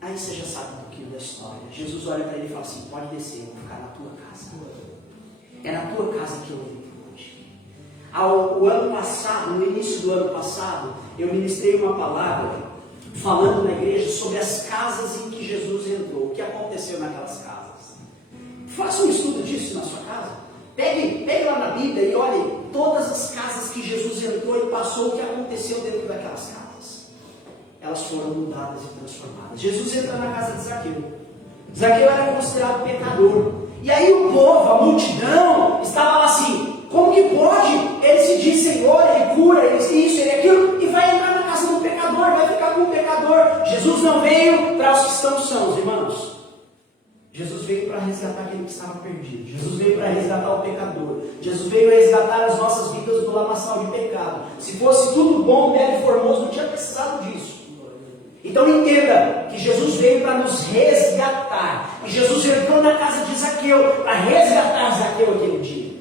Aí você já sabe um pouquinho da história. Jesus olha para ele e fala assim: pode descer, eu vou ficar na tua casa. É na tua casa que eu venho hoje. O ano passado, no início do ano passado, eu ministrei uma palavra falando na igreja sobre as casas em que Jesus entrou. O que aconteceu naquelas casas. Faça um estudo disso na sua casa. Pegue lá na Bíblia e olhe todas as casas que Jesus entrou e passou, o que aconteceu dentro daquelas casas. Elas foram mudadas e transformadas. Jesus entra na casa de Zaqueu. Zaqueu era considerado pecador. E aí o povo, a multidão, estava lá assim: como que pode? Ele se diz Senhor, ele cura, ele isso, ele aquilo, e vai entrar na casa do pecador, vai ficar com o pecador. Jesus não veio para os que estão sãos, irmãos. Jesus veio para resgatar aquele que estava perdido. Jesus veio para resgatar o pecador. Jesus veio resgatar as nossas vidas do lamaçal de pecado. Se fosse tudo bom, belo e formoso, não tinha precisado disso. Então entenda que Jesus veio para nos resgatar. E Jesus entrou na casa de Zaqueu para resgatar Zaqueu aquele dia.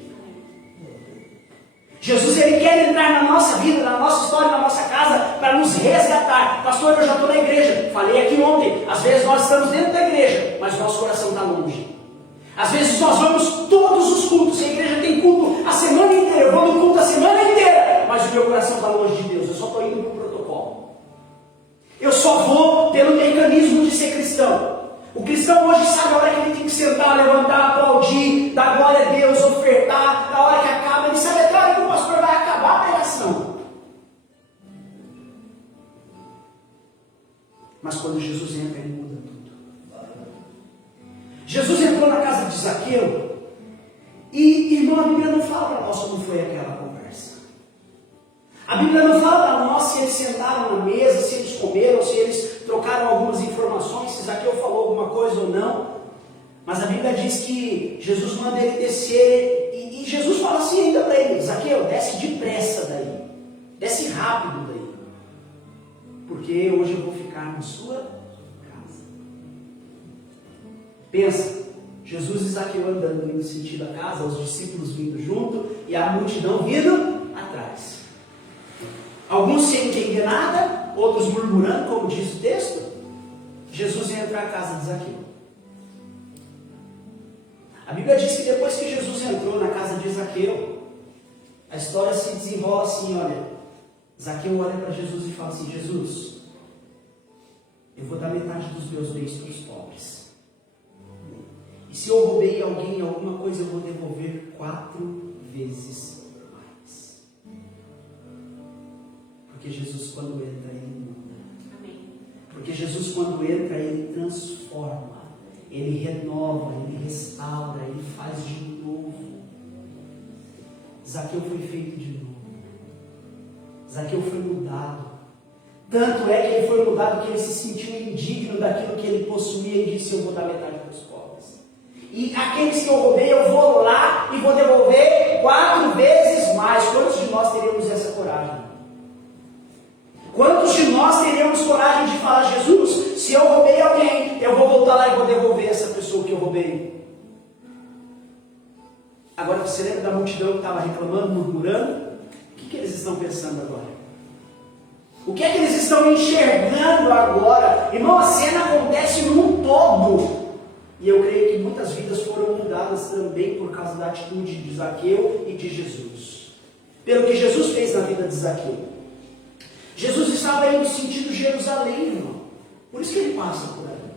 Jesus, ele quer entrar na nossa vida, na nossa história, na nossa casa, para nos resgatar. Pastor, eu já estou na igreja. Falei aqui ontem. Às vezes nós estamos dentro da igreja, mas nosso coração está longe. Às vezes nós vamos todos os cultos. A igreja tem culto a semana inteira. Eu vou no culto a semana inteira, mas o meu coração está longe de Deus. Eu só estou indo para o protocolo. Eu só vou pelo mecanismo de ser cristão. O cristão hoje sabe a hora que ele tem que sentar, levantar, aplaudir, dar glória a Deus, ofertar. A hora que acaba, ele sabe até a hora que o pastor vai acabar a pregação. Mas quando Jesus entra, ele muda tudo. Jesus entrou na casa de Zaqueu e, irmão, a Bíblia não fala para nós como foi aquela conversa. A Bíblia não fala para nós se eles sentaram na mesa, se eles comeram, se eles trocaram algumas informações, se Zaqueu falou alguma coisa ou não. Mas a Bíblia diz que Jesus manda ele descer e Jesus fala assim ainda para ele: Zaqueu, desce depressa daí, desce rápido daí, porque hoje eu vou ficar na sua casa. Pensa, Jesus e Zaqueu andando no sentido da casa, os discípulos vindo junto e a multidão vindo atrás. Alguns sem entender nada, outros murmurando, como diz o texto. Jesus entra na casa de Zaqueu. A Bíblia diz que depois que Jesus entrou na casa de Zaqueu, a história se desenrola assim, olha. Zaqueu olha para Jesus e fala assim: Jesus, eu vou dar metade dos meus bens para os pobres. E se eu roubei alguém alguma coisa, eu vou devolver 4 vezes mais. Porque Jesus, quando entra, ele muda. Amém. Porque Jesus, quando entra, ele transforma, ele renova, ele restaura, ele faz de novo. Zaqueu foi feito de novo. Zaqueu foi mudado. Tanto é que ele foi mudado que ele se sentiu indigno daquilo que ele possuía e disse: eu vou dar metade para os pobres. E aqueles que eu roubei, eu vou lá e vou devolver 4 vezes mais. Quantos de nós teríamos essa coragem? Quantos de nós teríamos coragem de falar: Jesus, se eu roubei alguém, eu vou voltar lá e vou devolver essa pessoa que eu roubei? Agora, você lembra da multidão que estava reclamando, murmurando? O que eles estão pensando agora? O que é que eles estão enxergando agora? Irmão, a cena acontece num todo. E eu creio que muitas vidas foram mudadas também por causa da atitude de Zaqueu e de Jesus. Pelo que Jesus fez na vida de Zaqueu. Jesus estava indo sentido Jerusalém, irmão. Por isso que ele passa por ali.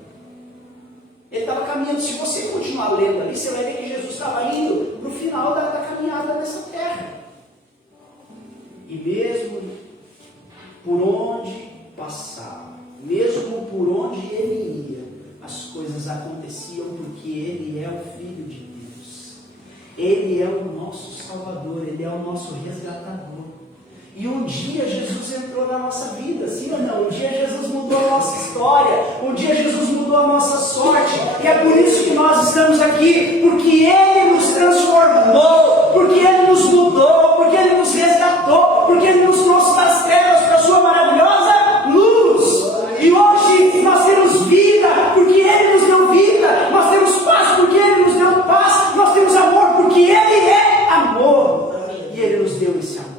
Ele estava caminhando. Se você continuar lendo ali, você vai ver que Jesus estava indo para o final da caminhada dessa terra. E mesmo por onde passava, mesmo por onde ele ia, as coisas aconteciam porque ele é o Filho de Deus. Ele é o nosso Salvador, ele é o nosso resgatador. E um dia Jesus entrou na nossa vida, sim ou não? Um dia Jesus mudou a nossa história, um dia Jesus mudou a nossa sorte, e é por isso que nós estamos aqui, porque Ele nos transformou, porque Ele nos mudou, porque Ele nos resgatou, porque Ele nos trouxe das trevas para a sua maravilhosa luz. E hoje nós temos vida, porque Ele nos deu vida, nós temos paz, porque Ele nos deu paz, nós temos amor, porque Ele é amor, e Ele nos deu esse amor.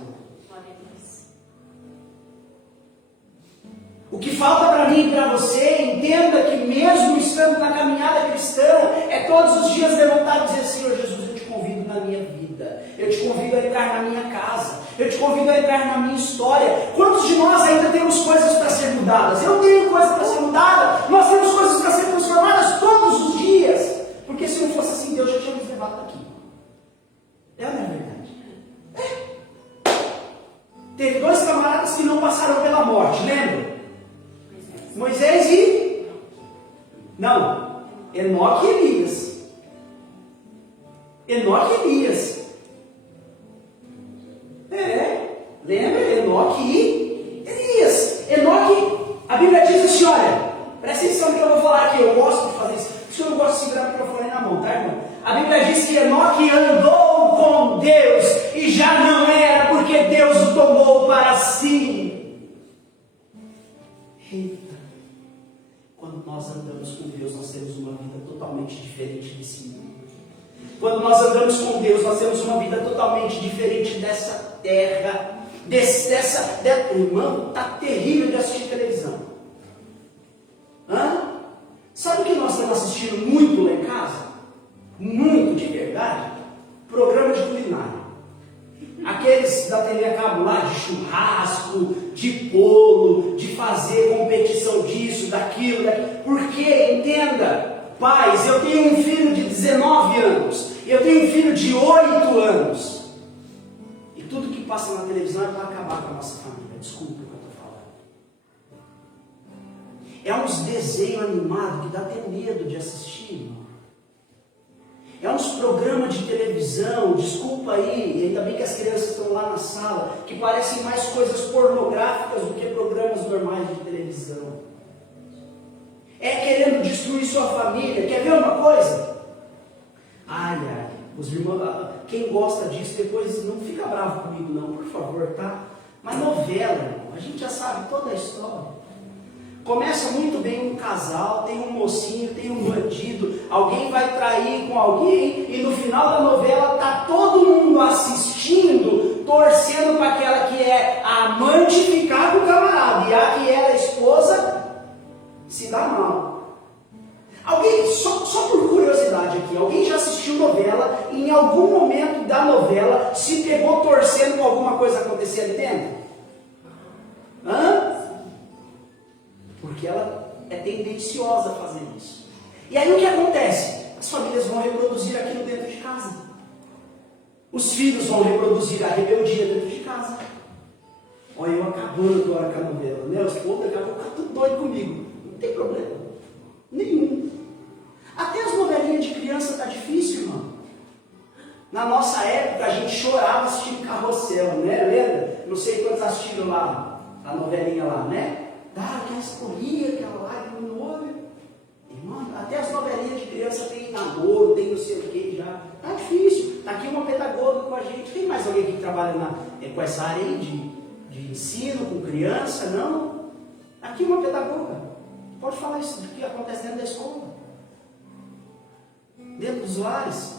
O que falta para mim e para você, entenda que mesmo estando na caminhada cristã, é todos os dias levantar e dizer: Senhor Jesus, eu te convido na minha vida, eu te convido a entrar na minha casa, eu te convido a entrar na minha história. Quantos de nós ainda temos coisas para ser mudadas? Eu tenho coisas para ser mudada, nós temos coisas para ser transformadas todos os dias, porque se não fosse assim, Deus já tinha nos levado daqui. É ou não é verdade? Teve dois camaradas que não passaram pela morte, lembra? Moisés e... Não, Enoque e Elias. Enoque e Elias. Lembra? Enoque e Elias. Enoque, a Bíblia diz assim, olha, presta atenção no que eu vou falar aqui, eu gosto de fazer isso. Por isso eu não gosto de segurar o microfone na mão, tá, irmão? A Bíblia diz que Enoque andou com Deus e já não era, porque Deus o tomou para si. Eita. Quando nós andamos com Deus, nós temos uma vida totalmente diferente desse mundo. Quando nós andamos com Deus, nós temos uma vida totalmente diferente dessa terra. Irmão, está terrível de assistir televisão. Sabe o que nós estamos assistindo muito lá em casa? Muito, de verdade? Programa de culinária. Aqueles da TV a cabo lá, de churrasco, de bolo, de fazer competição disso, daquilo. Porque, entenda, pais, eu tenho um filho de 19 anos, eu tenho um filho de 8 anos. E tudo que passa na televisão é para acabar com a nossa família. Desculpa o que eu estou falando. É uns desenhos animados que dá até medo de assistir, irmão. É uns programas de televisão, desculpa aí, ainda bem que as crianças estão lá na sala, que parecem mais coisas pornográficas do que programas normais de televisão. É querendo destruir sua família. Quer ver uma coisa? Ai, os irmãos, quem gosta disso, depois não fica bravo comigo não, por favor, tá? Mas novela, irmão, a gente já sabe toda a história. Começa muito bem um casal, tem um mocinho, tem um bandido, alguém vai trair com alguém e no final da novela está todo mundo assistindo, torcendo para aquela que é a amante ficar com o camarada e a que era a esposa se dá mal. Alguém, só por curiosidade aqui, alguém já assistiu novela e em algum momento da novela se pegou torcendo com alguma coisa acontecer ali dentro? Porque ela é tendenciosa a fazer isso. E aí o que acontece? As famílias vão reproduzir aquilo dentro de casa. Os filhos vão reproduzir a rebeldia dentro de casa. Olha, eu acabando agora com a novela, né? Os povos daqui a pouco ficam tudo doido comigo. Não tem problema. Nenhum. Até as novelinhas de criança está difícil, irmão. Na nossa época a gente chorava assistindo Carrossel, né? Lembra? Não sei quantos assistiram lá, a novelinha lá, né? Aquela escorria, aquela lágrima no olho. Irmão, até as novelinhas de criança tem namoro, tem não sei o que já. Tá difícil. Tá aqui uma pedagoga com a gente. Tem mais alguém que trabalha com essa área aí de ensino com criança? Não. Aqui uma pedagoga. Pode falar isso do que acontece dentro da escola. Dentro dos lares.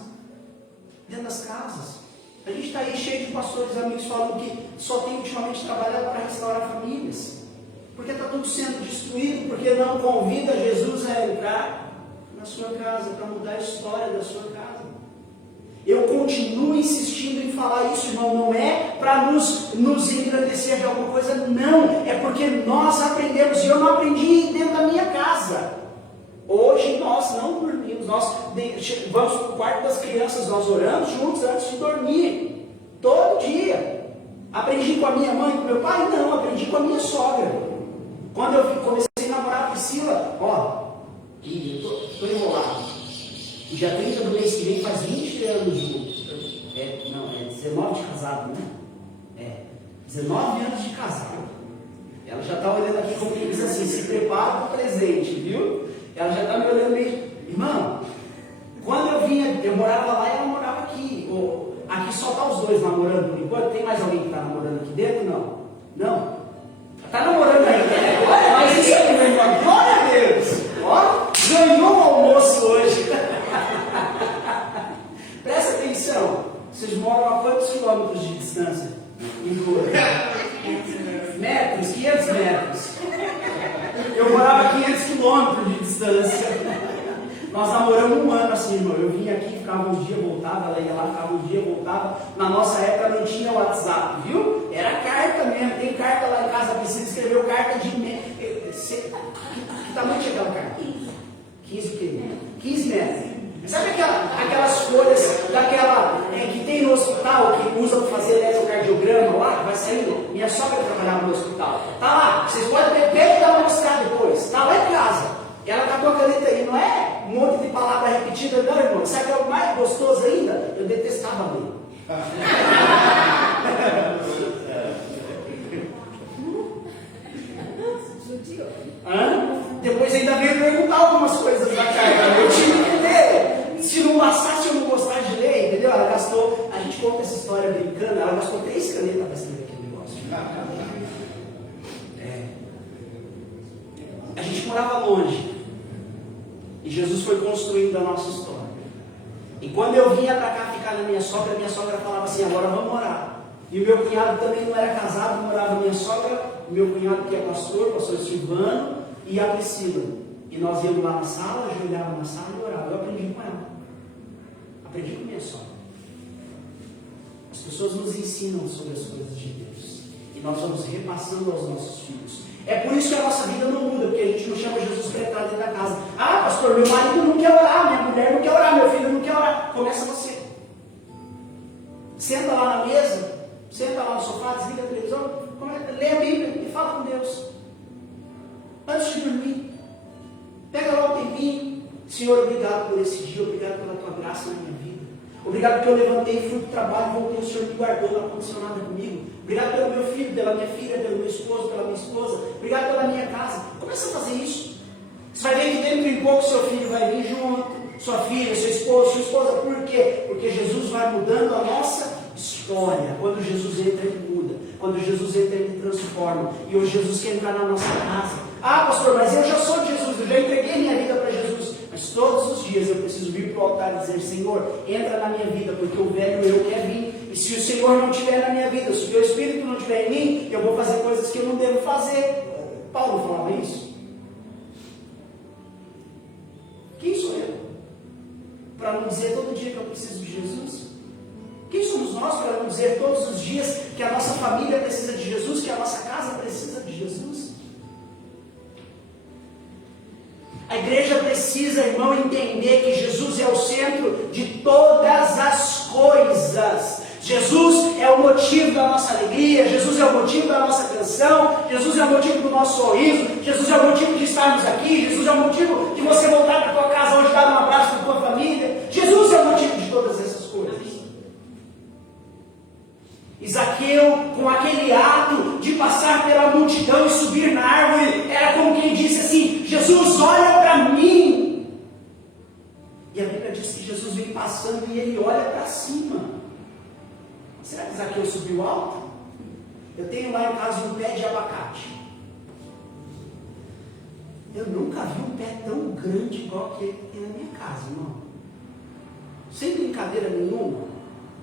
Dentro das casas. A gente está aí cheio de pastores amigos falando que só tem ultimamente trabalhado para restaurar famílias. Porque está tudo sendo destruído, porque não convida Jesus a entrar na sua casa, para mudar a história da sua casa. Eu continuo insistindo em falar isso, irmão, não é para nos engrandecer de alguma coisa, não, é porque nós aprendemos, e eu não aprendi dentro da minha casa. Hoje nós não dormimos, nós vamos para o quarto das crianças, nós oramos juntos antes de dormir, todo dia. Aprendi com a minha mãe, com meu pai? Não, aprendi com a minha sogra. Quando eu comecei a namorar a Priscila, estou enrolado. Dia 30 do mês que vem faz 20 anos juntos. É 19 de casado, né? 19 anos de casado. Ela já está olhando aqui como que diz assim, se prepara para o presente, viu? Ela já está me olhando meio, irmão, quando eu vinha, eu morava lá e ela morava aqui. Aqui só está os dois namorando por enquanto. Tem mais alguém que está namorando aqui dentro? Não? Não? Está namorando ainda, né? Mas isso aí, meu irmão, glória a Deus! Ó, ganhou o almoço hoje. Presta atenção, vocês moram a quantos quilômetros de distância? Metros, 500 metros. Eu morava a 500 quilômetros de distância. Nós namoramos um ano assim, irmão. Eu vinha aqui, ficava uns dias, voltava, ela ia lá, ficava uns dias, voltava. Na nossa época não tinha WhatsApp, viu? Era carta mesmo. Tem carta lá em casa, precisa escrever carta de... Que tamanho tinha aquela carta? 15 o quê? 15 metros. Sabe aquelas folhas daquela que tem no hospital, que usa para fazer eletrocardiograma lá, que vai saindo? Minha sogra trabalhava no hospital. Tá lá, vocês podem pegar e dar uma mostrada depois. Tá lá em casa. Ela tá com a caneta aí, não é um monte de palavra repetida, não, irmão. Sabe o que é o mais gostoso ainda? Eu detestava ler. Depois ainda veio perguntar algumas coisas da carta. Eu tive que ler. Se não bastasse eu não gostar de ler, entendeu? Ela gastou, a gente conta essa história brincando, ela gastou 3 canetas para escrever aquele negócio. A gente morava longe. E Jesus foi construindo a nossa história. E quando eu vinha para cá ficar na minha sogra falava assim, agora vamos morar. E o meu cunhado também não era casado, morava minha sogra, o meu cunhado que é pastor Silvano, e a Priscila. E nós íamos lá na sala, ajoelhava na sala e orava. Eu aprendi com ela. Aprendi com minha sogra. As pessoas nos ensinam sobre as coisas de Deus. E nós vamos repassando aos nossos filhos. É por isso que a nossa vida não muda, porque a gente não chama Jesus para entrar dentro da casa. Ah, pastor, meu marido não quer orar, minha mulher não quer orar, meu filho não quer orar. Começa você. Senta lá na mesa, senta lá no sofá, desliga a televisão, lê a Bíblia e fala com Deus. Antes de dormir, pega lá um tempinho. Senhor, obrigado por esse dia, obrigado pela tua graça na minha vida. Obrigado porque eu levantei, fui para o trabalho, voltei, o Senhor me guardou, não aconteceu nada comigo. Obrigado pelo meu filho, pela minha filha, pelo meu esposo, pela minha esposa. Obrigado pela minha casa. Começa a fazer isso. Você vai ver que dentro de pouco seu filho vai vir junto, sua filha, seu esposo, sua esposa. Por quê? Porque Jesus vai mudando a nossa história. Quando Jesus entra, ele muda. Quando Jesus entra, ele transforma. E hoje Jesus quer entrar na nossa casa. Ah, pastor, mas eu já sou de Jesus, eu já entreguei minha vida para Jesus. Mas todos os dias eu preciso vir para o altar e dizer, Senhor, entra na minha vida, porque o velho eu quer vir. E se o Senhor não estiver na minha vida, se o teu Espírito não estiver em mim, eu vou fazer coisas que eu não devo fazer. Paulo falava isso. Quem sou eu? Para não dizer todo dia que eu preciso de Jesus? Quem somos nós para não dizer todos os dias que a nossa família precisa de Jesus, que a nossa casa precisa de Jesus? A igreja precisa, irmão, entender que Jesus é o centro de todas as coisas. Jesus é o motivo da nossa alegria, Jesus é o motivo da nossa canção, Jesus é o motivo do nosso sorriso, Jesus é o motivo de estarmos aqui, Jesus é o motivo de você voltar para a tua casa hoje, dar um abraço para a tua família. Jesus é o motivo de todas essas coisas. E Zaqueu, com aquele ato de passar pela multidão e subir na árvore, era como quem disse assim, Jesus, olha para mim. E a Bíblia diz que Jesus vem passando e ele olha para cima. Será que Zaqueu subiu alto? Eu tenho lá em casa um pé de abacate. Eu nunca vi um pé tão grande igual que ele tem na minha casa, irmão. Sem brincadeira nenhuma.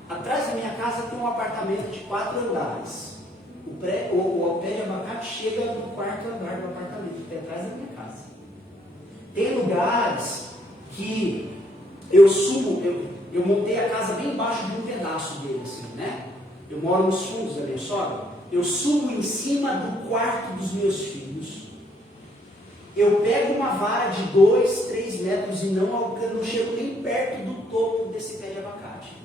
Atrás da minha casa tem um apartamento de 4 andares. O pé de abacate chega no 4º andar do apartamento, que é atrás da minha casa. Tem lugares que eu montei a casa bem embaixo de um pedaço dele, assim, né? Eu moro nos fundos da minha sogra. Eu subo em cima do quarto dos meus filhos. Eu pego uma vara de 2, 3 metros e não chego nem perto do topo desse pé de abacate.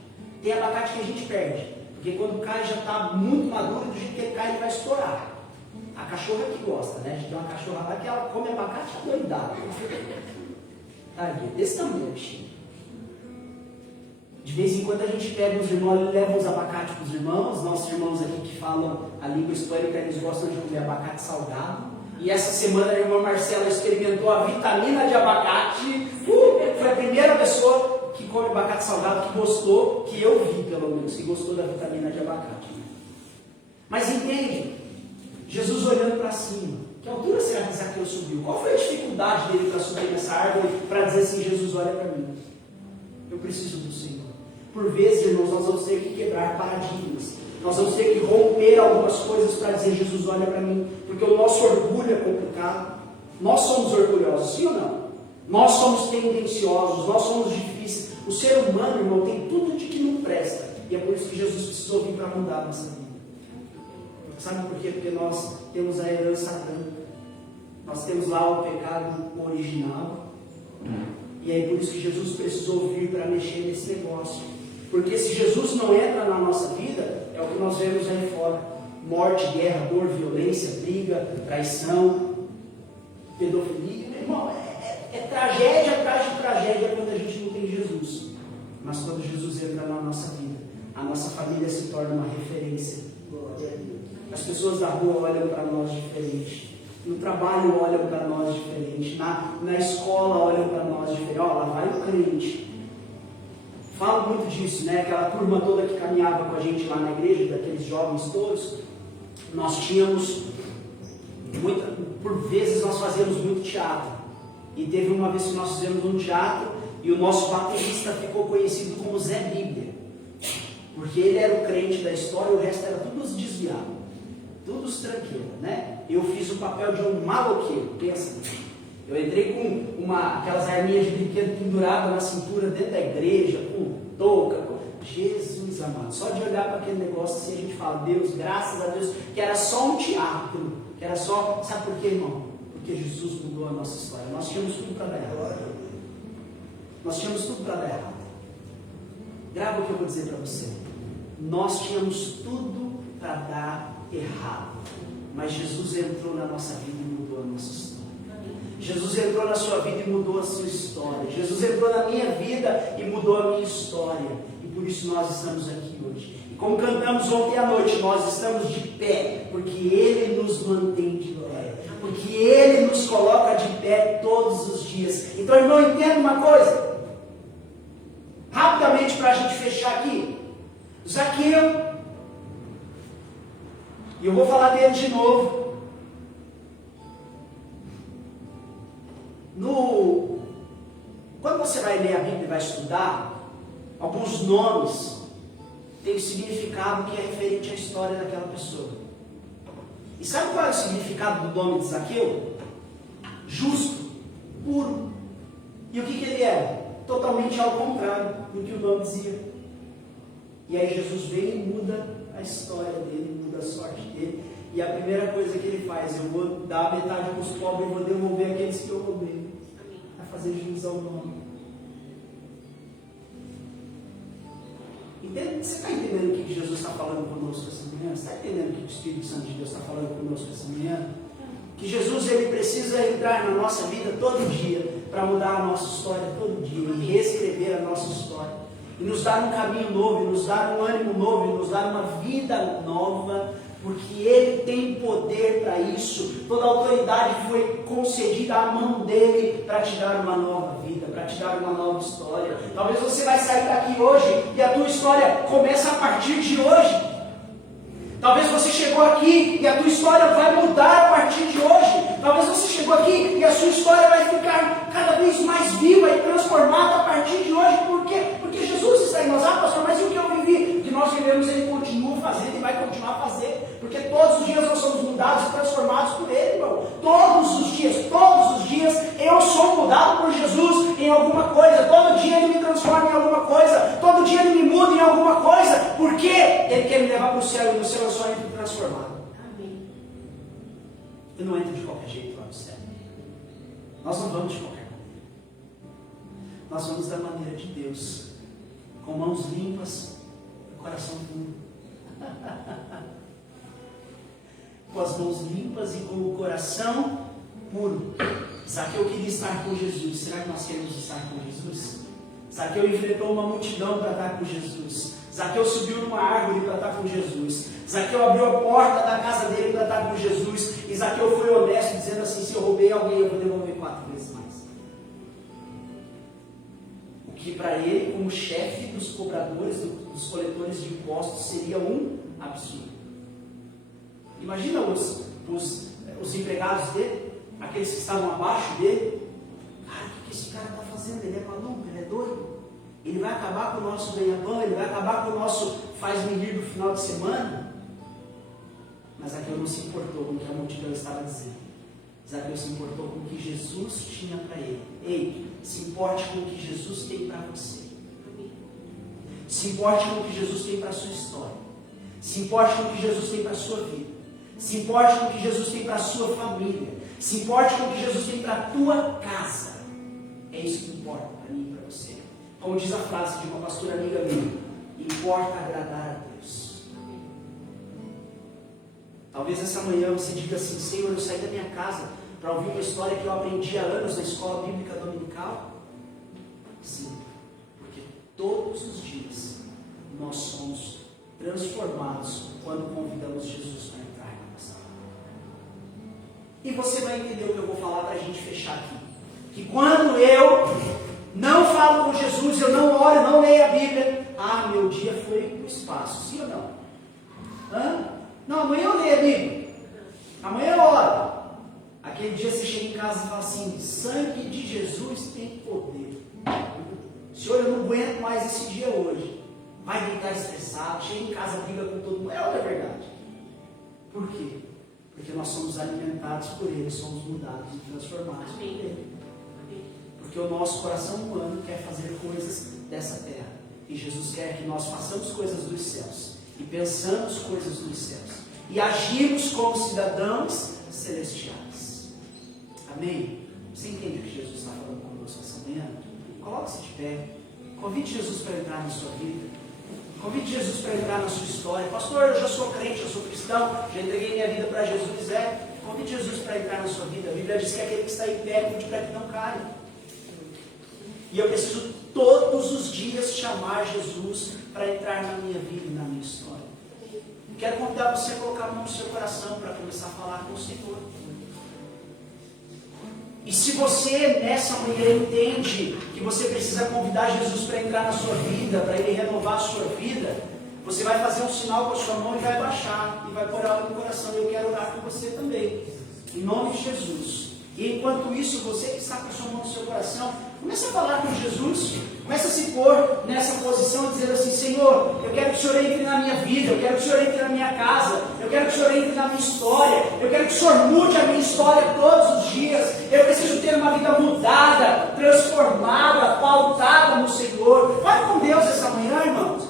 Tem abacate que a gente perde, porque quando cai já está muito maduro, do jeito que ele cai ele vai estourar. A cachorra que gosta, né? A gente tem uma cachorra lá que ela come abacate adoidada. Desse tamanho, bichinho. De vez em quando a gente pega os irmãos e leva os abacates para os irmãos. Nossos irmãos aqui que falam a língua hispânica, eles gostam de comer abacate salgado. E essa semana a irmã Marcela experimentou a vitamina de abacate. Foi a primeira pessoa que come abacate salgado que gostou, que eu vi pelo menos, que gostou da vitamina de abacate. Mas entende? Jesus olhando para cima. Que altura será que Zaqueu subiu? Qual foi a dificuldade dele para subir nessa árvore para dizer assim, Jesus, olha para mim. Eu preciso do Senhor. Por vezes, irmãos, nós vamos ter que quebrar paradigmas. Nós vamos ter que romper algumas coisas para dizer, Jesus, olha para mim. Porque o nosso orgulho é complicado. Nós somos orgulhosos, sim ou não? Nós somos tendenciosos, nós somos difíceis. O ser humano, irmão, tem tudo de que não presta. E é por isso que Jesus precisou vir para mudar a nossa vida. Sabe por quê? Porque nós temos a herança branca. Nós temos lá o pecado original. E aí por isso que Jesus precisou vir para mexer nesse negócio. Porque se Jesus não entra na nossa vida, é o que nós vemos aí fora. Morte, guerra, dor, violência, briga, traição, pedofilia. Meu irmão, é tragédia atrás de tragédia quando a gente não tem Jesus. Mas quando Jesus entra na nossa vida, a nossa família se torna uma referência. As pessoas da rua olham para nós diferente. No trabalho olham para nós diferente. Na escola olham para nós diferente. Ó, lá vai o crente. Falo muito disso, né? Aquela turma toda que caminhava com a gente lá na igreja, daqueles jovens todos, nós tínhamos, por vezes nós fazíamos muito teatro. E teve uma vez que nós fizemos um teatro e o nosso baterista ficou conhecido como Zé Bíblia. Porque ele era o crente da história, o resto era tudo os desviados, tudo os tranqueiros, né? Eu fiz o papel de um maloqueiro, pensa. Eu entrei com aquelas arminhas de brinquedo penduradas na cintura dentro da igreja, com touca, Jesus amado. Só de olhar para aquele negócio assim a gente fala, Deus, graças a Deus, que era só um teatro, que era só, sabe por quê, irmão? Porque Jesus mudou a nossa história. Nós tínhamos tudo para dar errado. Nós tínhamos tudo para dar errado. Grava o que eu vou dizer para você. Nós tínhamos tudo para dar errado. Mas Jesus entrou na nossa vida e mudou a nossa história. Jesus entrou na sua vida e mudou a sua história. Jesus entrou na minha vida e mudou a minha história. E por isso nós estamos aqui hoje. E como cantamos ontem à noite, nós estamos de pé, porque Ele nos mantém de pé. Porque Ele nos coloca de pé todos os dias. Então, irmão, entenda uma coisa. Rapidamente para a gente fechar aqui. Zaqueu. E eu vou falar dele de novo. Quando você vai ler a Bíblia e vai estudar, alguns nomes têm um significado que é referente à história daquela pessoa. E sabe qual é o significado do nome de Zaqueu? Justo, puro. E o que ele era? Totalmente ao contrário do que o nome dizia. E aí Jesus vem e muda a história dele, muda a sorte dele. E a primeira coisa que ele faz, eu vou dar a metade para os pobres e vou devolver aqueles que eu roubei. Vai fazer juízo ao nome. Entende? Você está entendendo o que Jesus está falando conosco essa manhã? Você está entendendo o que o Espírito Santo de Deus está falando conosco essa manhã? Que Jesus ele precisa entrar na nossa vida todo dia para mudar a nossa história todo dia e reescrever a nossa história. E nos dar um caminho novo, e nos dar um ânimo novo, e nos dar uma vida nova, porque Ele tem poder para isso. Toda a autoridade foi concedida à mão dEle para te dar uma nova vida, para te dar uma nova história. Talvez você vai sair daqui hoje e a tua história começa a partir de hoje. Talvez você chegou aqui e a tua história vai mudar a partir de hoje. Talvez você chegou aqui e a sua história vai ficar cada vez mais viva e transformada a partir de hoje. Por quê? Porque Jesus está em nós. Ah, pastor, mas e o que eu vivi? Ele quer me levar para o céu, e no céu eu só entro transformado. Eu não entro de qualquer jeito lá no céu. Nós não vamos de qualquer maneira. Nós vamos da maneira de Deus, com mãos limpas e coração puro. Com as mãos limpas e com o coração puro. Zaqueu queria estar com Jesus. Será que nós queremos estar com Jesus? Zaqueu enfrentou uma multidão para estar com Jesus. Zaqueu subiu numa árvore para estar com Jesus. Zaqueu abriu a porta da casa dele para estar com Jesus. E Zaqueu foi honesto, dizendo assim: se eu roubei alguém, eu vou devolver 4 vezes mais. O que para ele, como chefe dos cobradores, dos coletores de impostos, seria um absurdo. Imagina os empregados dele, aqueles que estavam abaixo dele. Cara, o que esse cara está fazendo? Ele é maluco, ele é doido. Ele vai acabar com o nosso ganha-pão, ele vai acabar com o nosso faz-me rir do final de semana. Mas Zaqueu não se importou com o que a multidão estava dizendo. Zaqueu se importou com o que Jesus tinha para ele. Ei, se importe com o que Jesus tem para você. Se importe com o que Jesus tem para a sua história. Se importe com o que Jesus tem para a sua vida. Se importe com o que Jesus tem para a sua família. Se importe com o que Jesus tem para a tua casa. É isso que importa para mim e para você. Como diz a frase de uma pastora amiga minha: importa agradar a Deus. Talvez essa manhã você diga assim: Senhor, eu saí da minha casa para ouvir uma história que eu aprendi há anos na escola bíblica dominical. Sim, porque todos os dias nós somos transformados quando convidamos Jesus para entrar na nossa vida. E você vai entender o que eu vou falar para a gente fechar aqui. Que quando eu não falo com Jesus, eu não oro, não leio a Bíblia, meu dia foi no espaço, sim ou não? Não, amanhã eu leio a Bíblia, amanhã eu oro. Aquele dia você chega em casa e fala assim: sangue de Jesus tem poder. Senhor, eu não aguento mais esse dia hoje. Vai deitar estressado, chega em casa, briga com todo mundo. É outra verdade. Por quê? Porque nós somos alimentados por Ele, somos mudados e transformados por Ele. Porque o nosso coração humano quer fazer coisas dessa terra. E Jesus quer que nós façamos coisas dos céus. E pensamos coisas dos céus. E agimos como cidadãos celestiais. Amém? Você entende o que Jesus está falando conosco essa manhã? Coloque-se de pé. Convide Jesus para entrar na sua vida. Convide Jesus para entrar na sua história. Pastor, eu já sou crente, eu sou cristão, já entreguei minha vida para Jesus. Convide Jesus para entrar na sua vida. A Bíblia diz que aquele que está em pé, cuide para que não caia. E eu preciso todos os dias chamar Jesus para entrar na minha vida e na minha história. Quero convidar você a colocar a mão no seu coração para começar a falar com o Senhor. E se você nessa manhã entende que você precisa convidar Jesus para entrar na sua vida, para Ele renovar a sua vida, você vai fazer um sinal com a sua mão e vai baixar, e vai pôr ela no coração. Eu quero orar por você também, em nome de Jesus. E enquanto isso, você que está com a sua mão no seu coração, comece a falar com Jesus, comece a se pôr nessa posição e dizer assim: Senhor, eu quero que o Senhor entre na minha vida, eu quero que o Senhor entre na minha casa, eu quero que o Senhor entre na minha história, eu quero que o Senhor mude a minha história todos os dias, eu preciso ter uma vida mudada, transformada, pautada no Senhor. Fale com Deus essa manhã, irmãos.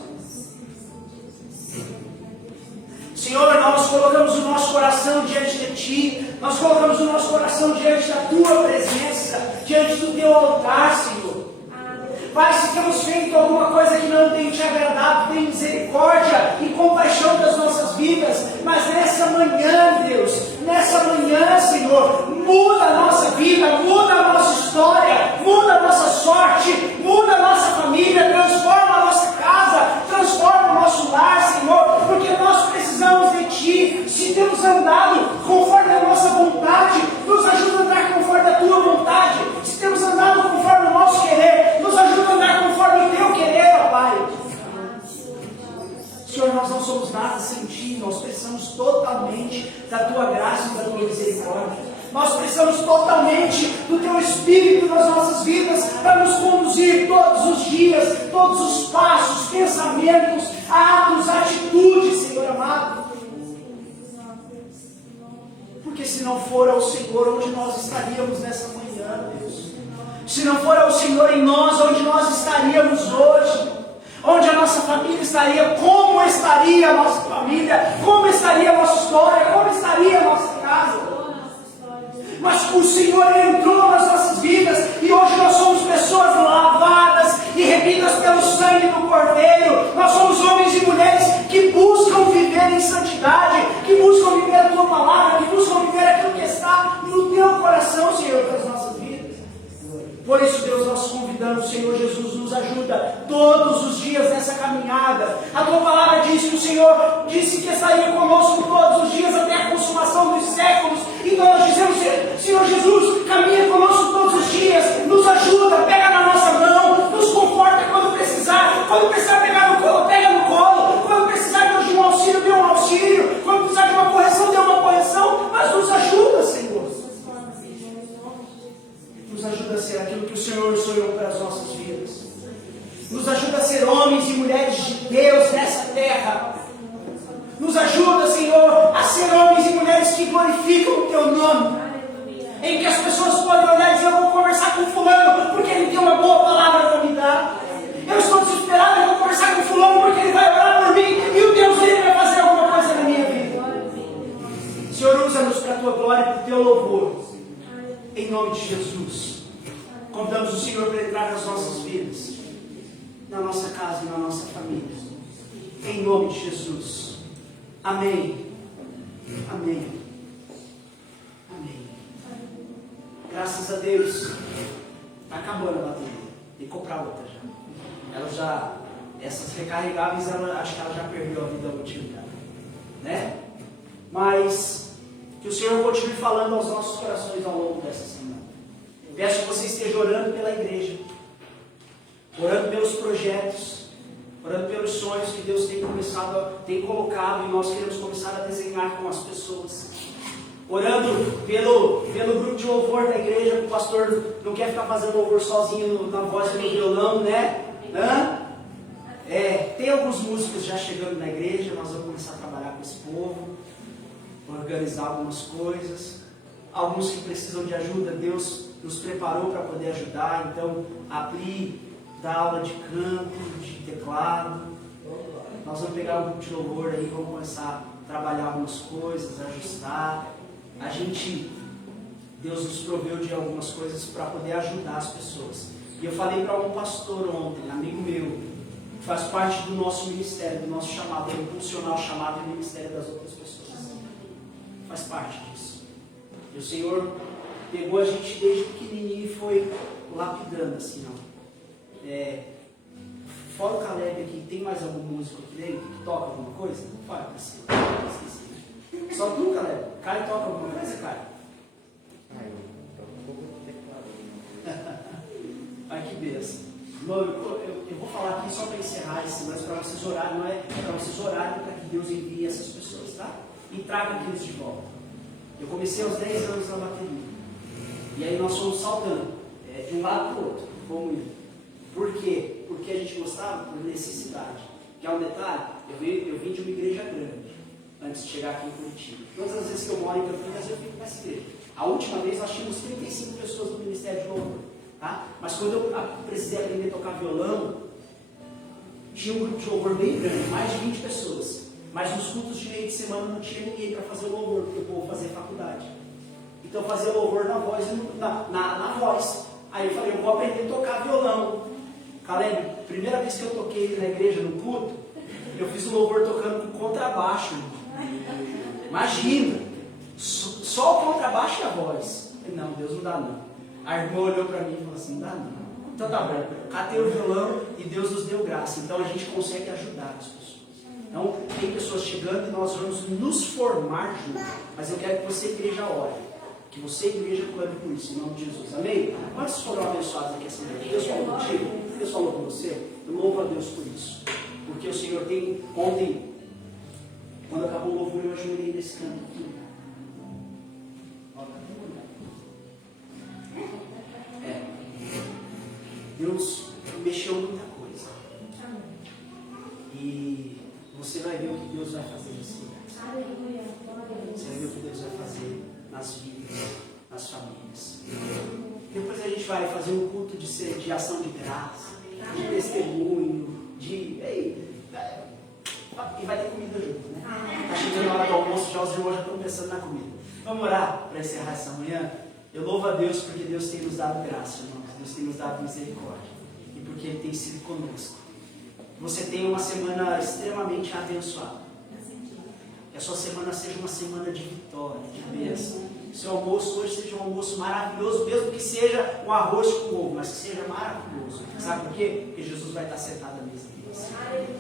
Senhor, nós colocamos o nosso coração diante de Ti, nós colocamos o nosso coração diante da Tua presença, diante do Teu altar, Senhor. Pai, se temos feito alguma coisa que não tem Te agradado, tem misericórdia e compaixão das nossas vidas, mas nessa manhã, Deus, nessa manhã, Senhor, muda a nossa vida, muda a nossa história, muda a nossa sorte, muda a nossa família, transforma a nossa casa, transforma o nosso lar, Senhor, porque nós precisamos de Ti. Se temos andado conforme a nossa vontade, nos ajuda a andar conforme a Tua vontade. Se temos andado conforme o nosso querer, nos ajuda a andar conforme o Teu querer, ó Pai. Senhor, nós não somos nada sem Ti, nós precisamos totalmente da Tua graça e da Tua misericórdia. Nós precisamos totalmente do Teu Espírito nas nossas vidas para nos conduzir todos os dias, todos os passos, pensamentos, atos, atitudes, Senhor amado. Porque se não for ao Senhor, onde nós estaríamos nessa manhã, Deus? Se não for ao Senhor em nós, onde nós estaríamos hoje? Onde a nossa família estaria, como estaria a nossa família, como estaria a nossa história, como estaria a nossa casa. Mas o Senhor entrou nas nossas vidas e hoje nós somos pessoas lavadas e remidas pelo sangue do Cordeiro. Nós somos homens e mulheres que buscam viver em santidade, que buscam viver a Tua palavra, que buscam viver aquilo que está no Teu coração, Senhor, para as nossas vidas. Por isso, Deus, nós convidamos, Senhor Jesus, nos ajuda todos os dias nessa caminhada. A Tua palavra diz que o Senhor disse que estaria conosco todos os dias até a consumação dos séculos. Então nós dizemos, Senhor Jesus, caminha conosco todos os dias, nos ajuda, pega na nossa mão, nos conforta quando precisar pegar no colo, pega no colo, quando precisar de um auxílio, dê um auxílio, quando precisar de uma correção, dê uma correção, mas nos ajuda, Senhor. Nos ajuda a ser aquilo que o Senhor sonhou para as nossas vidas. Nos ajuda a ser homens e mulheres de Deus nessa terra. Nos ajuda, Senhor, a ser homens e mulheres que glorificam o Teu nome. Em que as pessoas podem olhar e dizer, eu vou conversar com fulano porque ele tem uma boa palavra para me dar. Eu estou desesperado, eu vou conversar com fulano porque ele vai orar por mim e o Deus dele vai fazer alguma coisa na minha vida. Senhor, usa-nos para a Tua glória e para o Teu louvor. Em nome de Jesus. Convidamos o Senhor para entrar nas nossas vidas, na nossa casa e na nossa família. Em nome de Jesus. Amém. Amém. Amém. Graças a Deus. Está acabando a bateria. Tem que comprar outra já. Essas recarregáveis, acho que ela já perdeu a vida útil dela. Né? Mas que o Senhor continue falando aos nossos corações ao longo dessa semana. Peço que você esteja orando pela igreja, orando pelos projetos, orando pelos sonhos que Deus tem colocado e nós queremos começar a desenhar com as pessoas. Orando pelo grupo de louvor da igreja, que o pastor não quer ficar fazendo louvor sozinho na voz e no violão, né? Tem alguns músicos já chegando na igreja, nós vamos começar a trabalhar com esse povo, organizar algumas coisas. Alguns que precisam de ajuda, Deus nos preparou para poder ajudar, então abrir, dar aula de canto, de teclado. Nós vamos pegar o grupo de louvor aí, vamos começar a trabalhar algumas coisas, ajustar. Deus nos proveu de algumas coisas para poder ajudar as pessoas. E eu falei para um pastor ontem, amigo meu, que faz parte do nosso ministério, do nosso chamado, é impulsionar o chamado e o ministério das outras pessoas. Faz parte disso. E o Senhor pegou a gente desde pequenininho e foi lapidando assim, ó. Fora o Caleb aqui, tem mais algum músico aqui dentro que toca alguma coisa? Não fala assim. Só tu, Caleb. Caio toca alguma coisa, Caio? Eu toco um pouco de teclado. Ai, que bênção. Eu vou falar aqui só para encerrar esse, mas para vocês orarem, não é para vocês orarem para que Deus envie essas pessoas, tá? E traga aqueles de volta. Eu comecei aos 10 anos na bateria. E aí nós fomos saltando, de um lado para o outro. Vamos indo. Por quê? Porque a gente gostava por necessidade. Que é um detalhe, eu vim de uma igreja grande, antes de chegar aqui em Curitiba. Todas as vezes que eu moro em Campinas, eu fico nessa igreja. A última vez nós tínhamos 35 pessoas no Ministério de Louvor. Tá? Mas quando eu precisei aprender a tocar violão, tinha um grupo de louvor bem grande, mais de 20 pessoas. Mas nos cultos de meio de semana não tinha ninguém para fazer o louvor, porque o povo fazia faculdade. Então eu fazia louvor na voz, na voz. Aí eu falei, eu vou aprender a tocar violão. Caleb, primeira vez que eu toquei na igreja, no culto, eu fiz o louvor tocando com contrabaixo. Imagina, só o contrabaixo e a voz. Eu falei, não, Deus não dá não. A irmã olhou para mim e falou assim, não dá não. Então tá bom, catei o violão e Deus nos deu graça. Então a gente consegue ajudar as pessoas. Então tem pessoas chegando e nós vamos nos formar juntos. Mas eu quero que você, igreja, ore. Que você, igreja, clame por isso, em nome de Jesus. Amém? Quantos foram abençoados aqui essa noite? Deus falou contigo? Deus falou com você? Eu louvo a Deus por isso. Porque o Senhor tem, ontem, quando acabou o louvor, eu ajoelhei nesse canto aqui. Deus mexeu muita coisa. E você vai ver o que Deus vai fazer nesse lugar. Você vai ver o que Deus vai fazer nas vidas, nas famílias. Depois a gente vai fazer um culto de ação de graça, de testemunho, pensando na comida. Vamos orar para encerrar essa manhã? Eu louvo a Deus porque Deus tem nos dado graça, irmãos. Deus tem nos dado misericórdia. E porque Ele tem sido conosco. Você tem uma semana extremamente abençoada. Que a sua semana seja uma semana de vitória, de bênção. Seu almoço hoje seja um almoço maravilhoso, mesmo que seja um arroz com ovo, mas que seja maravilhoso. Sabe por quê? Porque Jesus vai estar sentado à mesa de você.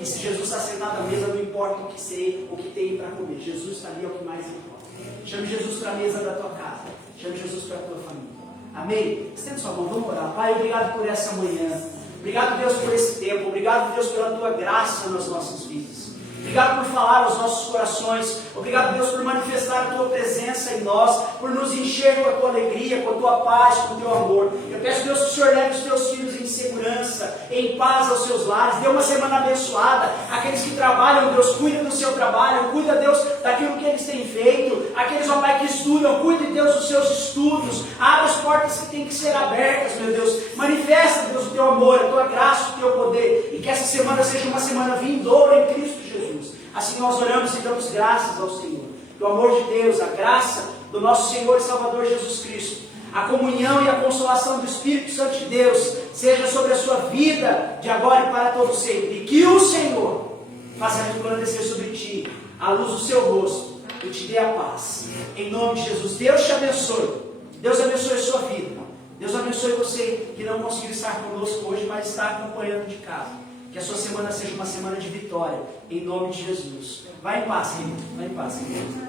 E se Jesus está sentado à mesa, não importa o que tem para comer. Jesus está ali, é o que mais importa. Chame Jesus para a mesa da tua casa. Chame Jesus para a tua família. Amém? Estenda sua mão, vamos orar. Pai, obrigado por essa manhã. Obrigado, Deus, por esse tempo. Obrigado, Deus, pela tua graça nas nossas vidas. Obrigado por falar aos nossos corações. Obrigado, Deus, por manifestar a tua presença em nós, por nos encher com a tua alegria, com a tua paz, com o teu amor. Eu peço, Deus, que o Senhor leve os teus filhos em segurança, em paz aos seus lares. Dê uma semana abençoada. Aqueles que trabalham, Deus, cuida do seu trabalho. Cuida, Deus, daquilo que eles têm feito. Aqueles, ó Pai, que estudam, cuide, Deus, dos seus estudos. Abra as portas que têm que ser abertas, meu Deus. Manifesta, Deus, o teu amor, a tua graça, o teu poder. E que essa semana seja uma semana vindoura em Cristo Jesus. Assim nós oramos e damos graças ao Senhor. Que o amor de Deus, a graça do nosso Senhor e Salvador Jesus Cristo, a comunhão e a consolação do Espírito Santo de Deus seja sobre a sua vida de agora e para todo sempre. E que o Senhor faça resplandecer sobre ti a luz do seu rosto e te dê a paz. Em nome de Jesus. Deus te abençoe. Deus abençoe a sua vida. Deus abençoe você que não conseguiu estar conosco hoje, mas está acompanhando de casa. Que a sua semana seja uma semana de vitória, em nome de Jesus. Vai em paz, querido. Vai em paz, querido.